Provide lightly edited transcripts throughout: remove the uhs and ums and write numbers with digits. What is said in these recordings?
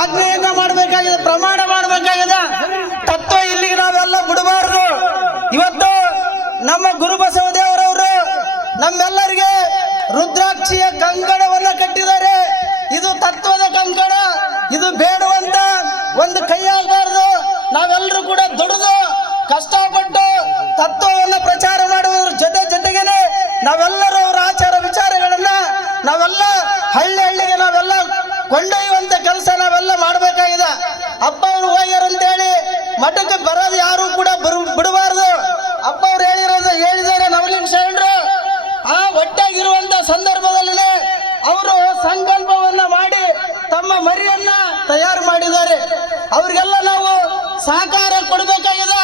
ಆಜ್ಞೆಯನ್ನ ಮಾಡಬೇಕಾಗಿದೆ, ಪ್ರಮಾಣ ಮಾಡಬೇಕಾಗಿದೆ. ತತ್ವ ಇಲ್ಲಿಗೆ ನಾವೆಲ್ಲ ಬಿಡಬಾರದು. ಇವತ್ತು ನಮ್ಮ ಗುರು ಬಸವದೇವರವರು ನಮ್ಮೆಲ್ಲರಿಗೆ ರುದ್ರಾಕ್ಷಿಯ ಕಂಕಣವನ್ನ ಕಟ್ಟಿದ್ದಾರೆ. ಇದು ತತ್ವದ ಕಂಕಣ, ಇದು ಬೇಡುವಂತ ಒಂದು ಕೈಯಾಗಬಾರದು. ನಾವೆಲ್ಲರೂ ಕೂಡ ದುಡಿದು ಕಷ್ಟಪಟ್ಟು ತತ್ವವನ್ನು ಪ್ರಚಾರ ಮಾಡುವುದರ ಜೊತೆಗೇನೆ ನಾವೆಲ್ಲರೂ ಅವರ ಆಚಾರ ವಿಚಾರಗಳನ್ನ ನಾವೆಲ್ಲ ಹಳ್ಳಿಗೆ ನಾವೆಲ್ಲ ಕೊಂಡೊಯ್ಯುವಂತ ಕೆಲಸ ನಾವೆಲ್ಲ ಮಾಡಬೇಕಾಗಿದೆ. ಅಪ್ಪ ಅವರು ಹೋಗ್ಯಾರಂತೇಳಿ ಮಠಕ್ಕೆ ಬರೋದು ಯಾರು ಕೂಡ ಬಿಡಬಾರದು. ಅಪ್ಪ ಅವ್ರು ಹೇಳಿದ್ದಾರೆ ನವಲಿಂಗ ಶರಣರು ಆ ಒಟ್ಟಾಗಿರುವಂತ ಸಂದರ್ಭದಲ್ಲಿ ಅವರು ಸಂಕಲ್ಪವನ್ನ ಮಾಡಿ ತಮ್ಮ ಮರಿಯನ್ನ ತಯಾರು ಮಾಡಿದ್ದಾರೆ. ಅವ್ರಿಗೆಲ್ಲ ನಾವು ಸಹಕಾರ ಕೊಡಬೇಕಾಗಿದೆ.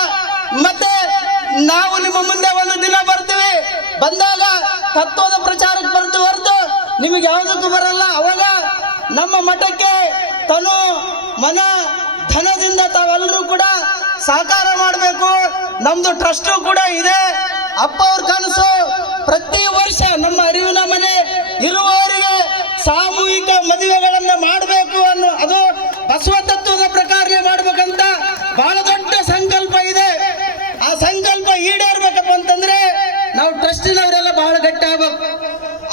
ಮತ್ತೆ ನಾವು ನಿಮ್ಮ ಮುಂದೆ ಒಂದು ದಿನ ಬರ್ತೀವಿ, ಬಂದಾಗ ತತ್ವದ ಪ್ರಚಾರಕ್ಕೆ ಬರ್ತೀವಿ ಹೊರತು ನಿಮಗೆ ಯಾವುದಕ್ಕೂ ಬರಲ್ಲ. ಅವಾಗ ನಮ್ಮ ಮಠಕ್ಕೆ ತನು ಮನ ಧನದಿಂದ ತಾವೆಲ್ಲರೂ ಕೂಡ ಸಹಕಾರ ಮಾಡಬೇಕು. ನಮ್ದು ಟ್ರಸ್ಟು ಕೂಡ ಇದೆ. ಅಪ್ಪ ಅವ್ರ ಕನಸು ಪ್ರತಿ ವರ್ಷ ನಮ್ಮ ಅರಿವಿನ ಮನೆ ಇರುವವರಿಗೆ ಸಾಮೂಹಿಕ ಮದುವೆಗಳನ್ನ ಮಾಡಬೇಕು ಅನ್ನೋ, ಅದು ಬಸವ ತತ್ವದ ಪ್ರಕಾರನೇ ಮಾಡ್ಬೇಕಂತ ಬಹಳ ದೊಡ್ಡ ಸಂಕಲ್ಪ ಇದೆ. ಆ ಸಂಕಲ್ಪ ಈಡೇರ್ಬೇಕಪ್ಪ ಅಂತಂದ್ರೆ ನಾವು ಟ್ರಸ್ಟಿನವರೆಲ್ಲ ಬಹಳ ಗಟ್ಟಿ ಆಗ್ಬೇಕು.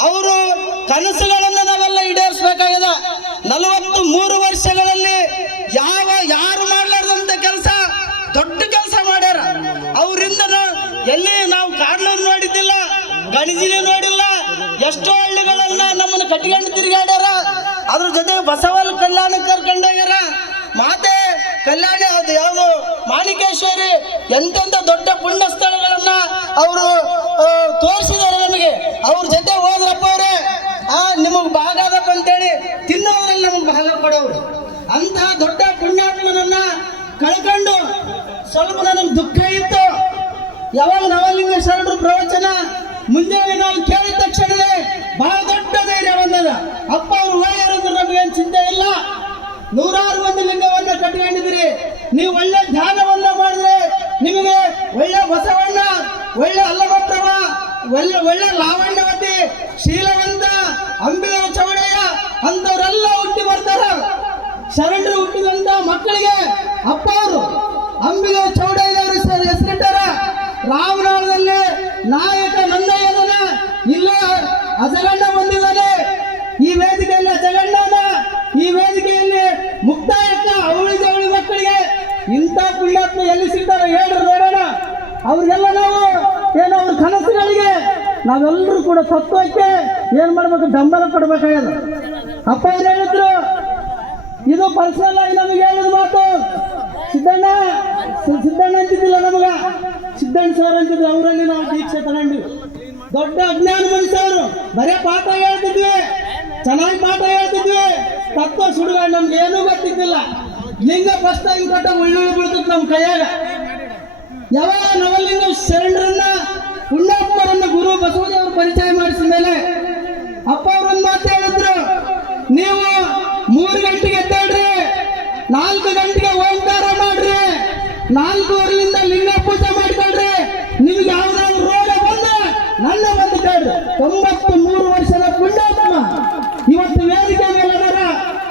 ಅವರು ಕನಸುಗಳನ್ನ ನಾವೆಲ್ಲ ಈಡೇರಿಸಬೇಕಾಗಿದೆ. 43 ವರ್ಷಗಳಲ್ಲಿ ಯಾರು ಮಾಡ್ಲಾರ್ದಂತ ಕೆಲಸ ದೊಡ್ಡ ಕೆಲಸ ಮಾಡ್ಯಾರ. ಅವರಿಂದ ಎಲ್ಲಿ ನಾವು ಕಾಡ್ಲೂರು ನೋಡಿದ್ದಿಲ್ಲ, ಗಣಜಿನೇ ನೋಡಿಲ್ಲ. ಎಷ್ಟೋ ಹಳ್ಳಿಗಳನ್ನ ನಮ್ಮನ್ನು ಕಟ್ಕೊಂಡು ತಿರುಗಾಡ್ಯಾರ. ಅದ್ರ ಜೊತೆ ಬಸವಲ್ ಕಲ್ಯಾಣ ಕರ್ಕೊಂಡೋಗ್ಯಾರ. ಮಾತೆ ಕಲ್ಯಾಣ ಅದು ಯಾವುದು ಮಾಣಿಕೇಶ್ವರಿ ಎಂತೆಂಥ ದೊಡ್ಡ ಪುಣ್ಯ ಸ್ಥಳಗಳನ್ನ ಅವರು ತೋರಿಸಿದ್ದಾರೆ ನಮಗೆ. ಅವ್ರ ಜೊತೆ ಹೋದ್ರಪ್ಪ ಅವರೇ ನಿಮಗೆ ಭಾಗ ಅದಪ್ಪ ಅಂತೇಳಿ ತಿನ್ನೋದ್ರಲ್ಲಿ ನಮಗೆ ಭಾಗ ಕೊಡೋರು. ಅಂತಹ ದೊಡ್ಡ ಪುಣ್ಯಾತ್ಮನನ್ನ ಕಳ್ಕೊಂಡು ಸ್ವಲ್ಪ ನನಗೆ ದುಃಖ ಇತ್ತು. ಯಾವಾಗ ನವಲಿಂಗ ಶರಣರು ಪ್ರವಚನ ಮುಂಜಾನೆ ನಾವು ಕೇಳಿದ ತಕ್ಷಣವೇ ಬಹಳ ದೊಡ್ಡ ಧೈರ್ಯ ಬಂದದ. ಅಪ್ಪ ಅವ್ರು ಹೋಗ್ಯಾರಂದ್ರೆ ನಮಗೇನು ಚಿಂತೆ ಇಲ್ಲ. 100 ಮಂದಿ ಲಿಂಗವನ್ನ ಕಟ್ಕೊಂಡಿದ್ರಿ, ನೀವು ಒಳ್ಳೆ ಧ್ಯಾನವನ್ನ ಮಾಡಿದ್ರೆ ನಿಮಗೆ ಒಳ್ಳೆ ಬಸವಣ್ಣ, ಒಳ್ಳೆ ಅಲ್ಲಭದ್ರವ, ಒಳ್ಳೆ ಲಾವಣ್ಯವತಿ, ಶೀಲವಂತ, ಅಂಬಿಗರ ಚೌಡಯ್ಯ ಅಂತವರೆಲ್ಲ ಹುಟ್ಟಿ ಬರ್ತಾರ. ಶರಣರು ಹುಟ್ಟಿದಂತ ಮಕ್ಕಳಿಗೆ ಅಪ್ಪ ಅವರು ಅಂಬಿಗರ ಚೌಡಯ್ಯನವರು ಹೆಸರಿಟ್ಟಾರ. ರಾಮನಾಳದಲ್ಲಿ ನಾಯಕ ನನ್ನಯ್ಯನ ಇಲ್ಲೇ ಅಜಗಣ್ಣ ಬಂದಿದ್ದಾನೆ. ಈ ವೇದಿಕೆಯಲ್ಲಿ ಅಜಗಣ್ಣನ, ಈ ವೇದಿಕೆಯಲ್ಲಿ ಮುಕ್ತಾಯಕ್ಕ ಅವಳಿ ಮಕ್ಕಳಿಗೆ ಇಂಥ ಪುಣ್ಯಾತ್ಮ ಎಲ್ಲಿ ಸಿಗ್ತಾರೆ ಹೇಳ್ರಿ ನೋಡೋಣ. ಅವ್ರಿಗೆಲ್ಲ ನಾವು ಏನೋ ಅವ್ರ ಕನಸುಗಳಿಗೆ ನಾವೆಲ್ಲರೂ ಕೂಡ ತತ್ವಕ್ಕೆ ಏನ್ ಮಾಡ್ಬೇಕು, ಬೆಂಬಲ ಕೊಡ್ಬೇಕಾಗ್ಯದ. ಅಪ್ಪ ಏನ್ ಹೇಳಿದ್ರು, ಇದು ಪರ್ಸನಲ್ ಆಗಿ ನಮಗೆ ಹೇಳಿದ ಮಾತು. ಸಿದ್ದಣ್ಣ ಅಂತಿದ್ದಿಲ್ಲ ನಮಗ, ಸಿದ್ದಣ್ಣ ಸರ್ ಅಂತಿದ್ರು. ಅವರಲ್ಲಿ ನಾವು ದೀಕ್ಷೆ ತಗೊಂಡ್ವಿ. ದೊಡ್ಡ ಅಜ್ಞಾನ ಮನುಷ್ಯರು, ಬರೇ ಪಾಠ ಹೇಳ್ತಿದ್ವಿ, ಚೆನ್ನಾಗಿ ಪಾಠ ಹೇಳ್ತಿದ್ವಿ. ತತ್ವ ಸುಡುಗ ನಮ್ಗೆ ಏನೂ ಗೊತ್ತಿದ್ದಿಲ್ಲ. ಲಿಂಗ ಫಸ್ಟ್ ಟೈಮ್ ಕೊಟ್ಟ ಒಳ್ಳೆ ಬೀಳ್ತದೆ ನಮ್ಮ ಕೈಯಾಗ. ಯಾವಾಗ ನವಲಿಂಗ ಶರಣರನ್ನ ಪುಣ್ಯಾತ್ಮರನ್ನ ಗುರು ಬಸವದೇವರು ಪರಿಚಯ ಮಾಡಿಸಿದ ಮೇಲೆ ಅಪ್ಪ ಅವ್ರನ್ನ ಮಾತು ಹೇಳಿದ್ರು, ನೀವು 3 ಗಂಟೆಗೆ ಎದ್ದೇಳ್ರಿ, 4 ಗಂಟೆಗೆ ಓಂಕಾರ ಮಾಡ್ರಿ, 4:15 ಲಿಂಗ ಪೂಜೆ ಮಾಡ್ಕೊಳ್ರಿ. ನಿಮ್ಗೆ ಯಾವ್ದಾದ್ರು ರೋಗ ಬಂದ್ರೆ ನನ್ನ ಬಂದು ಕೇಳ್ರಿ. 93 ವರ್ಷದ ಪುಣ್ಯಾತ್ಮ ಇವತ್ತು ವೇದಿಕೆ ಮೇಲೆ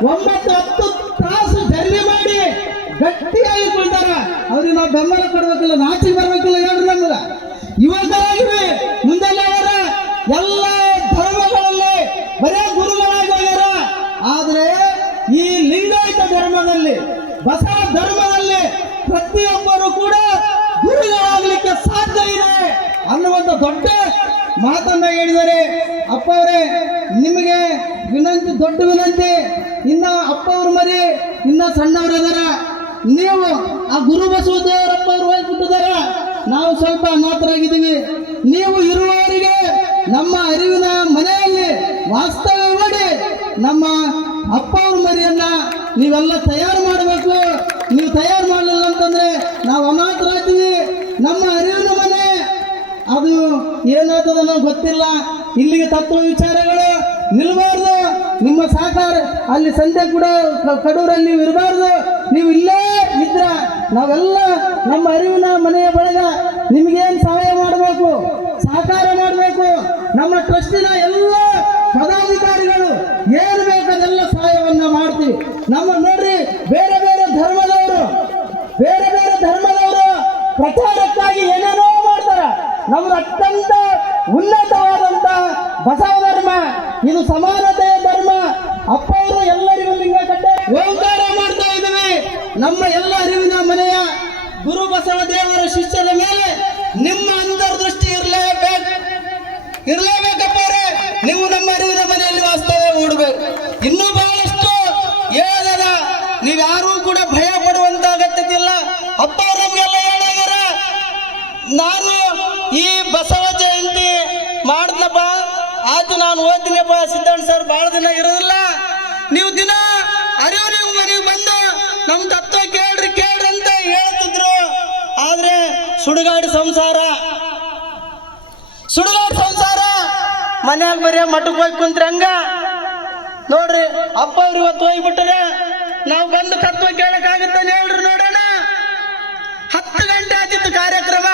9-10 ತಾಸು ಜರ್ನಿ ಮಾಡಿ ಗಟ್ಟಿಯಾಗಿ ಕುಳಿತಾರ. ಅವ್ರಿಗೆ ನಾವು ಬೆಂಬಲ ಕೊಡ್ಬೇಕಿಲ್ಲ, ನಾಚಿಗೆ ಬರ್ಬೇಕಿಲ್ಲ ಹೇಳ್ರಿ. ನಮ್ಗ ಯುವಕರಾಗಿವಿ, ಮುಂದೆಲ್ಲ ಅವರ ಎಲ್ಲ ಧರ್ಮಗಳಲ್ಲಿ ಬರೇ ಗುರುಗಳಾಗಿ ಹೋಗ್ಯಾರ. ಆದ್ರೆ ಈ ಲಿಂಗಾಯತ ಧರ್ಮದಲ್ಲಿ, ಬಸವ ಧರ್ಮದಲ್ಲಿ ಪ್ರತಿಯೊಬ್ಬರು ಕೂಡ ಗುರುಗಳಾಗಲಿಕ್ಕೆ ಸಾಧ್ಯ ಇದೆ ಅನ್ನುವಂಥ ದೊಡ್ಡ ಮಾತನ್ನ ಹೇಳಿದ್ದಾರೆ. ಅಪ್ಪ ಅವರೇ, ನಿಮಗೆ ವಿನಂತಿ, ದೊಡ್ಡ ವಿನಂತಿ. ಇನ್ನ ಅಪ್ಪ ಅವ್ರ ಮರಿ ಇನ್ನ ಸಣ್ಣವರಿದಾರ. ನೀವು ಆ ಗುರು ಬಸವದೇವರಪ್ಪ ಅವ್ರು ಹೋಗ್ಬಿಟ್ಟಿದಾರ, ನಾವು ಸ್ವಲ್ಪ ಮಾತರಾಗಿದ್ದೀವಿ. ನೀವು ಇರುವವರಿಗೆ ನಮ್ಮ ಅರಿವಿನ ಮನೆಯಲ್ಲಿ ವಾಸ್ತವ್ಯ ಮಾಡಿ ನಮ್ಮ ಅಪ್ಪ ಅವ್ರ ಮರಿಯನ್ನ ನೀವೆಲ್ಲ ತಯಾರು ಮಾಡಬೇಕು. ನೀವು ತಯಾರು ಮಾಡಲಿಲ್ಲ ಅಂತಂದ್ರೆ ನಾವು ಅನಾಥರಾಗ್ತೀವಿ. ನಮ್ಮ ಅರಿವಿನ ಮನೆ ಅದು ಏನಾಗ್ತದ ನಾವು ಗೊತ್ತಿಲ್ಲ. ಇಲ್ಲಿಗೆ ತತ್ವ ವಿಚಾರಗಳು ನಿಲ್ಬಾರ್ದು. ನಿಮ್ಮ ಸಹಕಾರ ಅಲ್ಲಿ ಸಂತೆ ಕೂಡ ಕಡೂರಲ್ಲಿ ನೀವು ಇರಬಾರ್ದು. ನೀವು ಇಲ್ಲೇ ಇದ್ರ ನಾವೆಲ್ಲ ನಮ್ಮ ಅರಿವಿನ ಮನೆಯ ಬಳಗ ನಿಮಗೇನು ಸಹಾಯ ಮಾಡಬೇಕು, ಸಹಕಾರ ಮಾಡಬೇಕು. ನಮ್ಮ ಟ್ರಸ್ಟಿನ ಎಲ್ಲ ಪದಾಧಿಕಾರಿಗಳು ಏನು ಬೇಕಾದೆಲ್ಲ ಸಹಾಯವನ್ನ ಮಾಡ್ತೀವಿ. ನಮ್ಮ ನೋಡ್ರಿ ಬೇರೆ ಬೇರೆ ಧರ್ಮದವರು ಪ್ರಚಾರಕ್ಕಾಗಿ ಏನೇನೋ ಮಾಡ್ತಾರ. ನಮ್ದು ಅತ್ಯಂತ ಉನ್ನತವಾದಂತ ಬಸವ ಧರ್ಮ, ಇದು ಸಮಾನತೆಯ ಧರ್ಮ. ಅಪ್ಪ ಅವರು ಎಲ್ಲರಿಗೂ ಲಿಂಗ ಕಟ್ಟ ಓಂಕಾರ ಮಾಡ್ತಾ ಇದ್ದೀವಿ. ನಮ್ಮ ಎಲ್ಲ ಅರಿವಿನ ಮನೆಯ ಗುರು ಬಸವ ದೇವರ ಶಿಷ್ಯರ ಮೇಲೆ ನಿಮ್ಮ ಅಂತರ್ದೃಷ್ಟಿ ಇರ್ಲೇಬೇಕಪ್ಪ ಅವರೇ. ನೀವು ನಮ್ಮ ಅರಿವಿನ ಮನೆಯಲ್ಲಿ ವಾಸ್ತವ್ಯ ಹೂಡಬೇಕು. ಇನ್ನೂ ಬಹಳಷ್ಟು ಹೇಳದ, ನೀವ್ಯಾರೂ ಕೂಡ ಭಯ ಪಡುವಂತ ಅಗತ್ಯತೆ ಇಲ್ಲ. ಅಪ್ಪ ಅವರು ನಮ್ಗೆಲ್ಲ ಹೇಳಿದಾರ. ನಾನು ಈ ಬಸವ ಜಯಂತಿ ಮಾಡಿದ್ನಪ್ಪ, ಆಯ್ತು ನಾನು ಓದ್ತೀನಪ್ಪ, ಸಿದ್ದಣ್ಣ ಸರ್ ಬಹಳ ದಿನ ಇರೋದಿಲ್ಲ, ನೀವು ದಿನ ಅರಿವು ನೀವು ಮನೆಗೆ ಬಂದು ನಮ್ಮ ತತ್ವ ಕೇಳ್ರಿ ಅಂತ ಹೇಳ್ತಿದ್ರು. ಆದ್ರೆ ಸುಡುಗಾಡು ಸಂಸಾರ ಮನ್ಯಾಗ ಬರೀ ಮಠಕ್ಕೆ ಹೋಗಿ ಕುಂತ್ರೆ ಹಂಗ ನೋಡ್ರಿ. ಅಪ್ಪ ಅವ್ರು ಇವತ್ತು ಹೋಗ್ಬಿಟ್ಟರೆ ನಾವು ಬಂದು ತತ್ವ ಕೇಳಕ್ಕಾಗುತ್ತಾನೆ ಹೇಳ್ರಿ ನೋಡೋಣ. 10 ಗಂಟೆ ಆತಿತ್ತು ಕಾರ್ಯಕ್ರಮ.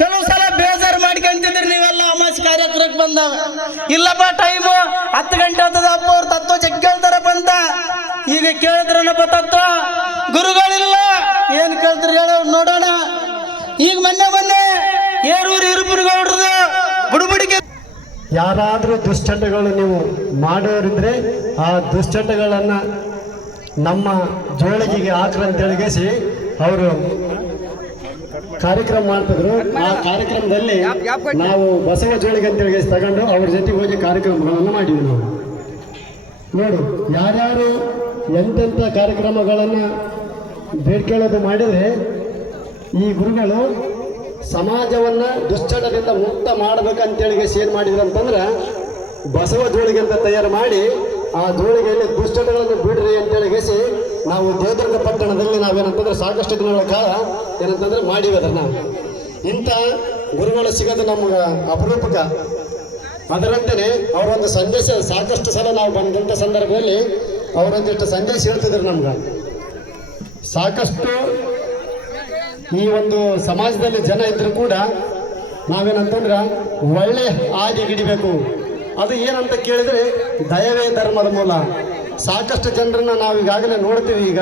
ಕೆಲವು ಸಲ ಬೇಜಾರು ಮಾಡ್ಕೊಂತಿದ್ರಿ ನೀವೆಲ್ಲ ಅಮಾಸಿ ಕಾರ್ಯಕ್ರಮಕ್ಕೆ ಬಂದಾಗ. ಇಲ್ಲಪ್ಪ ಟೈಮು 10 ಗಂಟೆ ಆಗ್ತದ, ಅಪ್ಪ ಅವ್ರು ತತ್ವ ಚೆಕ್ ಕೇಳ್ತಾರಪ್ಪ ಅಂತ. ಈಗ ಕೇಳಿದ್ರನಪ್ಪ ತತ್ವ, ಗುರುಗಳಿಲ್ಲ, ಏನ್ ಕೇಳ್ತಾರೆ ಹೇಳೋ ನೋಡೋಣ. ಈಗ ಮೊನ್ನೆ ಏರೂರು ಇರುಪುರಗೌಡ್ರದು ಬುಡುಬುಡಿಕೆ. ಯಾರಾದರೂ ದುಶ್ಚಟಗಳು ನೀವು ಮಾಡೋರಿದ್ರೆ ಆ ದುಶ್ಚಟಗಳನ್ನು ನಮ್ಮ ಜೋಳಿಗೆಗೆ ಹಾಕ್ರಂತೇಳಿಗೆಸಿ ಅವರು ಕಾರ್ಯಕ್ರಮ ಮಾಡ್ತಿದ್ರು. ಆ ಕಾರ್ಯಕ್ರಮದಲ್ಲಿ ನಾವು ಬಸವ ಜೋಳಿಗೆ ಅಂತೇಳಿ ತಗೊಂಡು ಅವ್ರ ಜೊತೆಗೆ ಹೋಗಿ ಕಾರ್ಯಕ್ರಮಗಳನ್ನು ಮಾಡಿದ್ವಿ. ನಾವು ನೋಡು, ಯಾರ್ಯಾರು ಎಂತೆಂಥ ಕಾರ್ಯಕ್ರಮಗಳನ್ನು ಬೇಡ್ಕೊಳ್ಳೋದು ಮಾಡಿದರೆ ಈ ಗುರುಗಳು ಸಮಾಜವನ್ನು ದುಶ್ಚಟದಿಂದ ಮುಕ್ತ ಮಾಡಬೇಕಂತೇಳಿ ಏನು ಮಾಡಿದ್ರು ಅಂತಂದ್ರೆ ಬಸವ ಜೋಳಿಗೆ ಅಂತ ತಯಾರು ಮಾಡಿ ಆ ಜೋಳಿಗೆಯಲ್ಲಿ ದುಶ್ಚಟಗಳನ್ನು ಬಿಡ್ರಿ ಅಂತೇಳಿಗೆಸಿ ನಾವು ದೇವದುರ್ಗ ಪಟ್ಟಣದಲ್ಲಿ ನಾವೇನಂತಂದ್ರೆ ಸಾಕಷ್ಟು ದಿನಗಳ ಕಾಲ ಏನಂತಂದ್ರೆ ಮಾಡಿವಿ ಅದನ್ನು. ಇಂಥ ಗುರುಗಳು ಸಿಗೋದು ನಮ್ಗೆ ಅಪರೂಪಕ. ಅದರಂತೆಯೇ ಅವರೊಂದು ಸಂದೇಶ ಸಾಕಷ್ಟು ಸಲ ನಾವು ಬಂದಂಥ ಸಂದರ್ಭದಲ್ಲಿ ಅವರೊಂದಿಷ್ಟು ಸಂದೇಶ ಹೇಳ್ತಿದ್ರು ನಮ್ಗೆ. ಸಾಕಷ್ಟು ಈ ಒಂದು ಸಮಾಜದಲ್ಲಿ ಜನ ಇದ್ರೂ ಕೂಡ ನಾವೇನಂತಂದ್ರೆ ಒಳ್ಳೆ ಹಾದಿ ಹಿಡಿಬೇಕು. ಅದು ಏನಂತ ಕೇಳಿದ್ರೆ ದಯವೇ ಧರ್ಮದ ಮೂಲ. ಸಾಕಷ್ಟು ಜನರನ್ನ ನಾವು ಈಗಾಗಲೇ ನೋಡ್ತೀವಿ. ಈಗ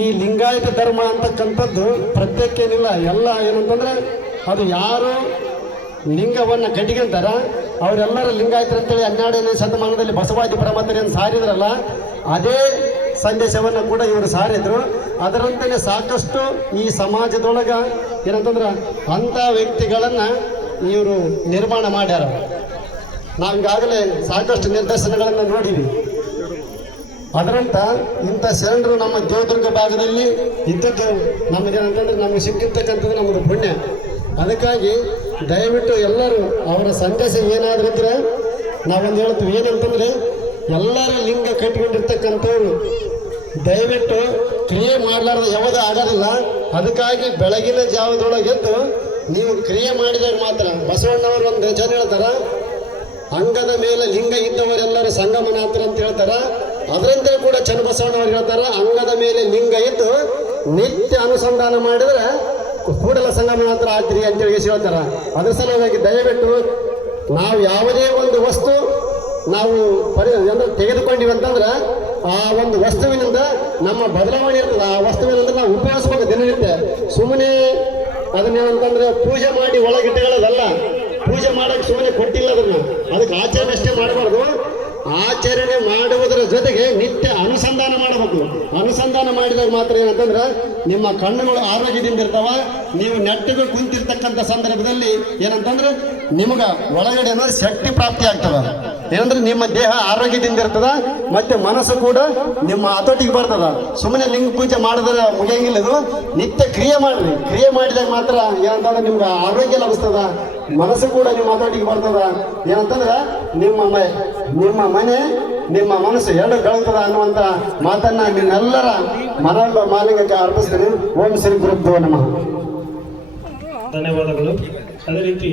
ಈ ಲಿಂಗಾಯತ ಧರ್ಮ ಅಂತಕ್ಕಂಥದ್ದು ಪ್ರತ್ಯೇಕ ಏನಿಲ್ಲ. ಎಲ್ಲ ಏನಂತಂದ್ರೆ ಅದು ಯಾರು ಲಿಂಗವನ್ನು ಕಟ್ಟಿಗೆಂತಾರ ಅವರೆಲ್ಲರೂ ಲಿಂಗಾಯತರು ಅಂತೇಳಿ 12ನೇ ಶತಮಾನದಲ್ಲಿ ಬಸವಾದಿ ಪ್ರಮತರೇನು ಸಾರಿದ್ರಲ್ಲ, ಅದೇ ಸಂದೇಶವನ್ನು ಕೂಡ ಇವರು ಸಾರಿದ್ರು. ಅದರಂತೆಯೇ ಸಾಕಷ್ಟು ಈ ಸಮಾಜದೊಳಗೆ ಏನಂತಂದ್ರೆ ಅಂಥ ವ್ಯಕ್ತಿಗಳನ್ನು ಇವರು ನಿರ್ಮಾಣ ಮಾಡ್ಯಾರ. ನಾವೀಗಾಗಲೇ ಸಾಕಷ್ಟು ನಿದರ್ಶನಗಳನ್ನು ನೋಡಿವಿ. ಅದರಂತ ಇಂಥ ಶರಣರು ನಮ್ಮ ದೇವದುರ್ಗ ಭಾಗದಲ್ಲಿ ಇದ್ದದ್ದು ನಮಗೇನಂತಂದ್ರೆ ನಮಗೆ ಸಿಕ್ಕಿರ್ತಕ್ಕಂಥದ್ದು ನಮ್ಮದು ಪುಣ್ಯ. ಅದಕ್ಕಾಗಿ ದಯವಿಟ್ಟು ಎಲ್ಲರೂ ಅವರ ಸಂದೇಶ ಏನಾದರೂ ಇದ್ರೆ ನಾವೊಂದು ಹೇಳ್ತೀವಿ. ಏನಂತಂದರೆ ಎಲ್ಲರೂ ಲಿಂಗ ಕಟ್ಟಿಕೊಂಡಿರ್ತಕ್ಕಂಥವ್ರು ದಯವಿಟ್ಟು ಕ್ರಿಯೆ ಮಾಡಲಾರ್ದು ಯಾವುದೂ ಆಗೋದಿಲ್ಲ. ಅದಕ್ಕಾಗಿ ಬೆಳಗಿನ ಜಾವದೊಳಗೆದ್ದು ನೀವು ಕ್ರಿಯೆ ಮಾಡಿದಾಗ ಮಾತ್ರ. ಬಸವಣ್ಣವರು ಒಂದು ಜನ ಹೇಳ್ತಾರ, ಅಂಗದ ಮೇಲೆ ಲಿಂಗ ಇದ್ದವರೆಲ್ಲರೂ ಸಂಗಮನಾಥರು ಅಂತ ಹೇಳ್ತಾರ. ಅದರಂತೆ ಕೂಡ ಚನ್ನಬಸವಣ್ಣವ್ರು ಹೇಳ್ತಾರ, ಅಂಗದ ಮೇಲೆ ಲಿಂಗ ಇದ್ದು ನಿತ್ಯ ಅನುಸಂಧಾನ ಮಾಡಿದ್ರೆ ಕೂಡಲ ಸಂಗಮನಾಥರ ಆತ್ರಿ ಅಂತೇಳಿ ಹೇಳ್ತಾರ. ಅದ್ರ ಸಲುವಾಗಿ ದಯವಿಟ್ಟು ನಾವು ಯಾವುದೇ ಒಂದು ವಸ್ತು ನಾವು ತೆಗೆದುಕೊಂಡಿವಿ ಅಂತಂದ್ರೆ ಆ ಒಂದು ವಸ್ತುವಿನಿಂದ ನಮ್ಮ ಬದಲಾವಣೆ ಇರ್ತದೆ. ಆ ವಸ್ತುವಿನಿಂದ ನಾವು ಉಪಯೋಗಿಸ್ಬೇಕು ದಿನನಿತ್ಯ. ಸುಮ್ಮನೆ ಅದನ್ನೇನಂತಂದ್ರೆ ಪೂಜೆ ಮಾಡಿ ಒಳಗಿಟ್ಟುಕೊಳ್ಳೋದಲ್ಲ. ಪೂಜೆ ಮಾಡೋಕೆ ಸುಮ್ಮನೆ ಕೊಟ್ಟಿಲ್ಲ ಅದನ್ನು, ಅದಕ್ಕೆ ಆಚರಣೆ ಅಷ್ಟೇ ಮಾಡಬಾರ್ದು. ಆಚರಣೆ ಮಾಡುವುದರ ಜೊತೆಗೆ ನಿತ್ಯ ಅನುಸಂಧಾನ ಮಾಡಬೇಕು. ಅನುಸಂಧಾನ ಮಾಡಿದಾಗ ಮಾತ್ರ ಏನಂತಂದ್ರೆ ನಿಮ್ಮ ಕಣ್ಣುಗಳು ಆರೋಗ್ಯದಿಂದ ಇರ್ತಾವ. ನೀವು ನೆಟ್ಟಿಗೆ ಕುಂತಿರ್ತಕ್ಕಂಥ ಸಂದರ್ಭದಲ್ಲಿ ಏನಂತಂದ್ರೆ ನಿಮ್ಗೆ ಒಳಗಡೆ ಅನ್ನೋದು ಶಕ್ತಿ ಪ್ರಾಪ್ತಿ ಆಗ್ತದ. ಏನಂದ್ರೆ ನಿಮ್ಮ ದೇಹ ಆರೋಗ್ಯದಿಂದ ಇರ್ತದ, ಮತ್ತೆ ಮನಸ್ಸು ಕೂಡ ನಿಮ್ಮ ಹತೋಟಿಗೆ ಬರ್ತದ. ಸುಮ್ಮನೆ ಲಿಂಗ ಪೂಜೆ ಮಾಡಿದ್ರೆ ಮುಗಿಯಂಗಿಲ್ಲ. ಇದು ನಿತ್ಯ ಕ್ರಿಯೆ ಮಾಡ್ರಿ. ಕ್ರಿಯೆ ಮಾಡಿದಾಗ ಮಾತ್ರ ಏನಂತಂದ್ರೆ ನಿಮ್ಗೆ ಆರೋಗ್ಯ ಲಭಿಸ್ತದ, ಮನಸ್ಸು ಕೂಡ ನಿಮ್ಮ ಹತೋಟಿಗೆ ಬರ್ತದ. ಏನಂತಂದ್ರೆ ನಿಮ್ಮ ಮನೆ ನಿಮ್ಮ ಮನಸ್ಸು ಎರಡು ಗಳತದ ಅನ್ನುವಂಥ ಮಾತನ್ನ ನಿಮ್ಮೆಲ್ಲರ ಮಾಲಿನ್ಯಕ್ಕೆ ಅರ್ಪಿಸ್ತೀನಿ. ಓಂ ಶ್ರೀ ಗುರುಭ್ಯೋ ನಮಃ. ಧನ್ಯವಾದಗಳು. ಅದೇ ರೀತಿ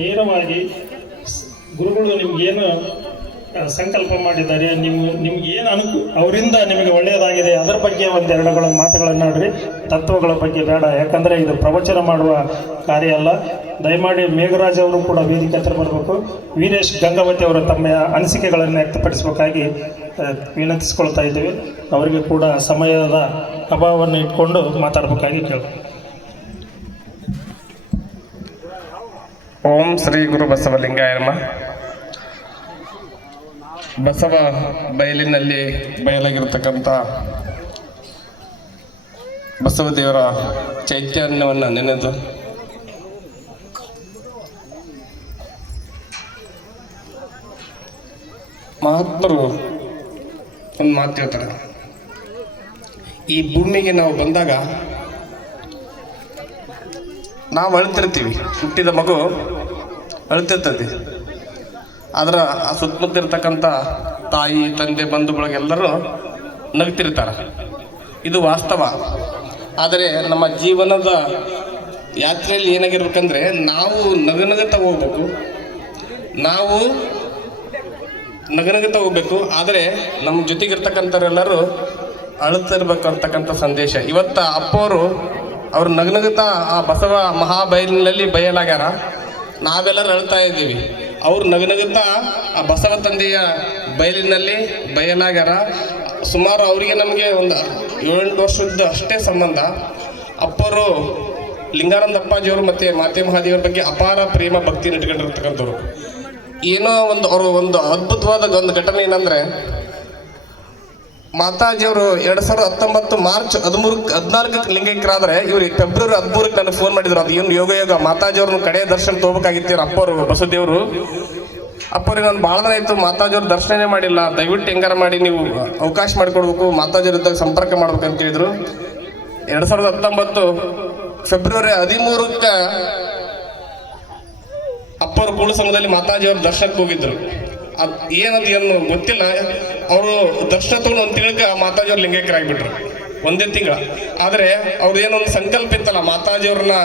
ನೇರವಾಗಿ ಗುರುಗಳು ನಿಮ್ಗೇನು ಸಂಕಲ್ಪ ಮಾಡಿದ್ದಾರೆ, ನಿಮ್ಗೆ ಏನು ಅವರಿಂದ ನಿಮಗೆ ಒಳ್ಳೆಯದಾಗಿದೆ ಅದರ ಬಗ್ಗೆ ಒಂದೆರಡು ಮಾತುಗಳನ್ನು ಆಡ್ರಿ. ತತ್ವಗಳ ಬಗ್ಗೆ ಬೇಡ, ಯಾಕಂದರೆ ಇದು ಪ್ರವಚನ ಮಾಡುವ ಕಾರ್ಯ ಅಲ್ಲ. ದಯಮಾಡಿ ಮೇಘರಾಜ್ ಅವರು ಕೂಡ ವೇದಿಕೆ ಹತ್ರ ಬರಬೇಕು. ವೀರೇಶ್ ಗಂಗಾವತಿ ಅವರು ತಮ್ಮ ಅನಿಸಿಕೆಗಳನ್ನು ವ್ಯಕ್ತಪಡಿಸಬೇಕಾಗಿ ವಿನಂತಿಸ್ಕೊಳ್ತಾ ಇದ್ದೀವಿ. ಅವರಿಗೆ ಕೂಡ ಸಮಯದ ಅಭಾವವನ್ನು ಇಟ್ಕೊಂಡು ಮಾತಾಡಬೇಕಾಗಿ ಕೇಳಿ. ಓಂ ಶ್ರೀ ಗುರು ಬಸವಲಿಂಗಾಯ ನಮಃ. ಬಸವ ಬಯಲಿನಲ್ಲಿ ಬಯಲಾಗಿರ್ತಕ್ಕಂಥ ಬಸವದೇವರ ಚೈತನ್ಯವನ್ನು ನೆನೆದು ಮಹಾತ್ಮರು ಒಂದು ಮಾತು ಹೇಳ್ತಾರೆ. ಈ ಭೂಮಿಗೆ ನಾವು ಬಂದಾಗ ನಾವು ಅಳ್ತಿರ್ತೀವಿ, ಹುಟ್ಟಿದ ಮಗು ಅಳ್ತಿರ್ತದೆ. ಆದ್ರೆ ಆ ಸುತ್ತಮುತ್ತ ಇರ್ತಕ್ಕಂಥ ತಾಯಿ ತಂದೆ ಬಂಧು ಬಳಗ ಎಲ್ಲರೂ ನಗ್ತಿರ್ತಾರೆ. ಇದು ವಾಸ್ತವ. ಆದರೆ ನಮ್ಮ ಜೀವನದ ಯಾತ್ರೆಯಲ್ಲಿ ಏನಾಗಿರ್ಬೇಕಂದ್ರೆ ನಾವು ನಗನಗುತ್ತಾ ಹೋಗ್ಬೇಕು, ನಾವು ನಗನಗುತ್ತಾ ಹೋಗ್ಬೇಕು. ಆದರೆ ನಮ್ಮ ಜೊತೆಗಿರ್ತಕ್ಕಂಥವ್ರೆಲ್ಲರೂ ಅಳುತ್ತಿರ್ಬೇಕು ಅಂತಕ್ಕಂಥ ಸಂದೇಶ. ಇವತ್ತು ಅಪ್ಪವರು ಅವ್ರು ನಗನಗುತ್ತಾ ಆ ಬಸವ ಮಹಾಬಯಲಿನಲ್ಲಿ ಬಯಲಾಗ್ಯಾರ, ನಾವೆಲ್ಲರೂ ಅಳ್ತಾ ಇದ್ದೀವಿ. ಅವ್ರು ನಗನಗುತ್ತಾ ಆ ಬಸವ ತಂದೆಯ ಬಯಲಿನಲ್ಲಿ ಬಯಲಾಗ್ಯಾರ. ಸುಮಾರು ಅವರಿಗೆ ನಮಗೆ ಒಂದು 7 ವರ್ಷದ ಅಷ್ಟೇ ಸಂಬಂಧ. ಅಪ್ಪರು ಲಿಂಗಾನಂದ ಅಪ್ಪಾಜಿಯವರು ಮತ್ತು ಮಾತೆ ಮಹಾದೇವರ ಬಗ್ಗೆ ಅಪಾರ ಪ್ರೇಮ ಭಕ್ತಿಯನ್ನು ಇಟ್ಕೊಂಡಿರ್ತಕ್ಕಂಥವ್ರು. ಏನೋ ಒಂದು ಅದ್ಭುತವಾದ ಒಂದು ಘಟನೆ ಏನಂದರೆ, ಮಾತಾಜಿಯವರು 2019 ಮಾರ್ಚ್ 14ಕ್ಕೆ ಲಿಂಗೈಕ್ಯರಾದರೆ ಇವರು ಫೆಬ್ರವರಿ 13ಕ್ಕೆ ನನಗೆ ಫೋನ್ ಮಾಡಿದ್ರು. ಅದು ಏನು ಯೋಗ ಮಾತಾಜಿಯವ್ರನ್ನ ಕಡೆ ದರ್ಶನ ತೊಗೋಬೇಕಾಗಿತ್ತು ಅಪ್ಪವರು ಬಸವದೇವರು. ಅಪ್ಪವ್ರಿಗೆ ನಾನು ಭಾಳ ದಿನ ಆಯಿತು ಮಾತಾಜಿಯವ್ರ ದರ್ಶನನೇ ಮಾಡಿಲ್ಲ, ದಯವಿಟ್ಟು ಹೆಂಗಾರ ಮಾಡಿ ನೀವು ಅವಕಾಶ ಮಾಡಿಕೊಡ್ಬೇಕು, ಮಾತಾಜಿಯವ್ರಿದ್ದಾಗ ಸಂಪರ್ಕ ಮಾಡ್ಬೇಕು ಅಂತ ಹೇಳಿದ್ರು. 2019 ಫೆಬ್ರವರಿ 13ಕ್ಕೆ ಅಪ್ಪವರು ಕೂಳು ಸಂಘದಲ್ಲಿ ಮಾತಾಜಿಯವ್ರ ದರ್ಶನಕ್ಕೆ ಹೋಗಿದ್ರು. ಅದು ಏನು ಗೊತ್ತಿಲ್ಲ. ಅವರು ದರ್ಶನ ತಗೊಂಡು ಒಂದು ತಿಂಗಳಿಗೆ ಮಾತಾಜಿಯವ್ರು ಲಿಂಗೈಕ್ಯರಾಗಿಬಿಟ್ರು, ಒಂದೇ ತಿಂಗಳ. ಆದರೆ ಅವ್ರದ್ದು ಏನೊಂದು ಸಂಕಲ್ಪ ಇತ್ತಲ್ಲ, ಮಾತಾಜಿಯವ್ರನ್ನ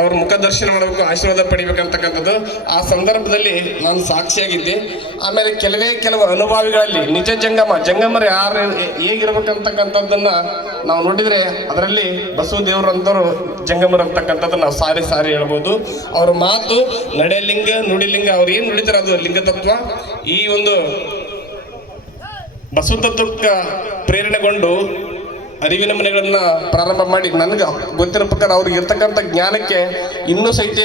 ಅವ್ರ ಮುಖ ದರ್ಶನ ಮಾಡಬೇಕು, ಆಶೀರ್ವಾದ ಪಡಿಬೇಕಂತಕ್ಕಂಥದ್ದು. ಆ ಸಂದರ್ಭದಲ್ಲಿ ನಾನು ಸಾಕ್ಷಿಯಾಗಿದ್ದೆ. ಆಮೇಲೆ ಕೆಲವು ಅನುಭವಿಗಳಲ್ಲಿ ನಿಜ ಜಂಗಮರು ಯಾರು ಹೇಗಿರ್ಬೇಕಂತಕ್ಕಂಥದ್ದನ್ನು ನಾವು ನೋಡಿದರೆ ಅದರಲ್ಲಿ ಬಸವದೇವರು ಅಂತವರು ಜಂಗಮರು ಅಂತಕ್ಕಂಥದ್ದು ನಾವು ಸಾರಿ ಹೇಳ್ಬೋದು. ಅವ್ರ ಮಾತು ನಡೆಲಿಂಗ ನುಡಿಲಿಂಗ, ಅವ್ರು ಏನು ನುಡಿತಾರೆ ಅದು ಲಿಂಗತತ್ವ. ಈ ಒಂದು ಬಸವ ತತ್ವಕ್ಕೆ ಪ್ರೇರಣೆಗೊಂಡು ಅರಿವಿನ ಮನೆಗಳನ್ನ ಪ್ರಾರಂಭ ಮಾಡಿ ನನಗೆ ಗೊತ್ತಿರೋ ಪ್ರಕಾರ ಅವ್ರಿಗೆ ಇರ್ತಕ್ಕಂಥ ಜ್ಞಾನಕ್ಕೆ ಇನ್ನೂ ಸಹಿತ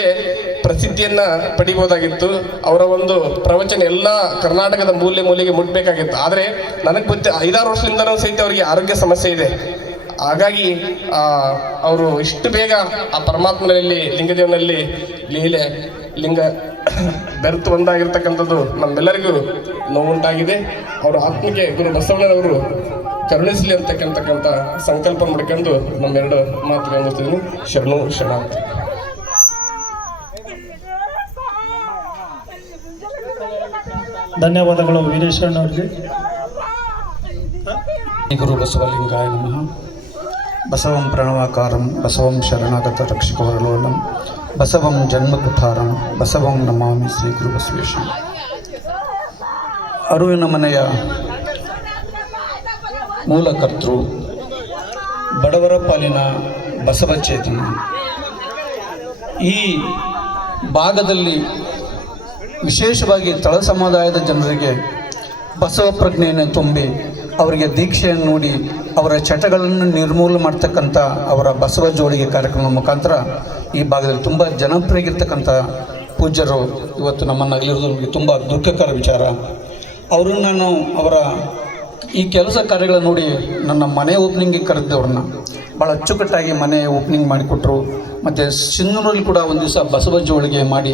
ಪ್ರಸಿದ್ಧಿಯನ್ನ ಪಡಿಬೋದಾಗಿತ್ತು. ಅವರ ಒಂದು ಪ್ರವಚನ ಎಲ್ಲ ಕರ್ನಾಟಕದ ಮೂಲೆಗೆ ಮುಟ್ಬೇಕಾಗಿತ್ತು. ಆದರೆ ನನಗೆ ಗೊತ್ತಿ 5-6 ವರ್ಷದಿಂದನೂ ಸಹಿತ ಅವರಿಗೆ ಆರೋಗ್ಯ ಸಮಸ್ಯೆ ಇದೆ. ಹಾಗಾಗಿ ಅವರು ಇಷ್ಟು ಬೇಗ ಆ ಪರಮಾತ್ಮನಲ್ಲಿ ಲಿಂಗದೇವನಲ್ಲಿ ಲಿಂಗ ಬೆರೆತು ಒಂದಾಗಿರ್ತಕ್ಕಂಥದ್ದು ನಮ್ಮೆಲ್ಲರಿಗೂ ನೋವುಂಟಾಗಿದೆ. ಅವರ ಆತ್ಮಕ್ಕೆ ಗುರು ಬಸವಣ್ಣನವರು ಕರುಣಿಸಲಿ ಅಂತಕ್ಕಂಥ ಸಂಕಲ್ಪ ಮಾಡ್ಕೊಂಡು ನಮ್ಮೆರಡು ಮಾತುಗಳನ್ನು ಮುಗಿಸ್ತೀನಿ. ಶರಣು ಶರಣಾರ್ಥಿ. ಧನ್ಯವಾದಗಳು ವೀರೇಶಣ್ಣವ್ರಿಗೆ. ಗುರು ಬಸವಲಿಂಗಾಯ ನಮಃ. ಬಸವಂ ಪ್ರಣವಾಕಾರಂ ಬಸವಂ ಶರಣಾಗತ ರಕ್ಷಕವರಲೋಲಂ ಬಸವಂ ಜನ್ಮಕುಠಾರಂ ಬಸವಂ ನಮಾಮಿ ಶ್ರೀ ಗುರು ಬಸವೇಶ. ಅರುವಿನ ಮನೆಯ ಮೂಲಕರ್ತೃ, ಬಡವರ ಪಾಲಿನ ಬಸವಚೇತನ. ಈ ಭಾಗದಲ್ಲಿ ವಿಶೇಷವಾಗಿ ತಳ ಸಮುದಾಯದ ಜನರಿಗೆ ಬಸವ ಪ್ರಜ್ಞೆಯನ್ನು ತುಂಬಿ ಅವರಿಗೆ ದೀಕ್ಷೆಯನ್ನು ನೀಡಿ ಅವರ ಚಟಗಳನ್ನು ನಿರ್ಮೂಲನೆ ಮಾಡ್ತಕ್ಕಂಥ ಅವರ ಬಸವ ಜೋಳಿಗೆ ಕಾರ್ಯಕ್ರಮದ ಮುಖಾಂತರ ಈ ಭಾಗದಲ್ಲಿ ತುಂಬ ಜನಪ್ರಿಯಗಿರ್ತಕ್ಕಂಥ ಪೂಜ್ಯರು ಇವತ್ತು ನಮ್ಮನ್ನು ಅಗಲಿರೋದು ನಮಗೆ ತುಂಬ ದುಃಖಕರ ವಿಚಾರ. ಅವರು ನಾನು ಅವರ ಈ ಕೆಲಸ ಕಾರ್ಯಗಳನ್ನು ನೋಡಿ ನನ್ನ ಮನೆ ಓಪನಿಂಗಿಗೆ ಕರೆದವ್ರನ್ನ ಭಾಳ ಅಚ್ಚುಕಟ್ಟಾಗಿ ಮನೆ ಓಪನಿಂಗ್ ಮಾಡಿಕೊಟ್ರು. ಮತ್ತು ಸಿನ್ನೂರಲ್ಲಿ ಕೂಡ ಒಂದು ದಿವಸ ಬಸವ ಜೋಳಿಗೆ ಮಾಡಿ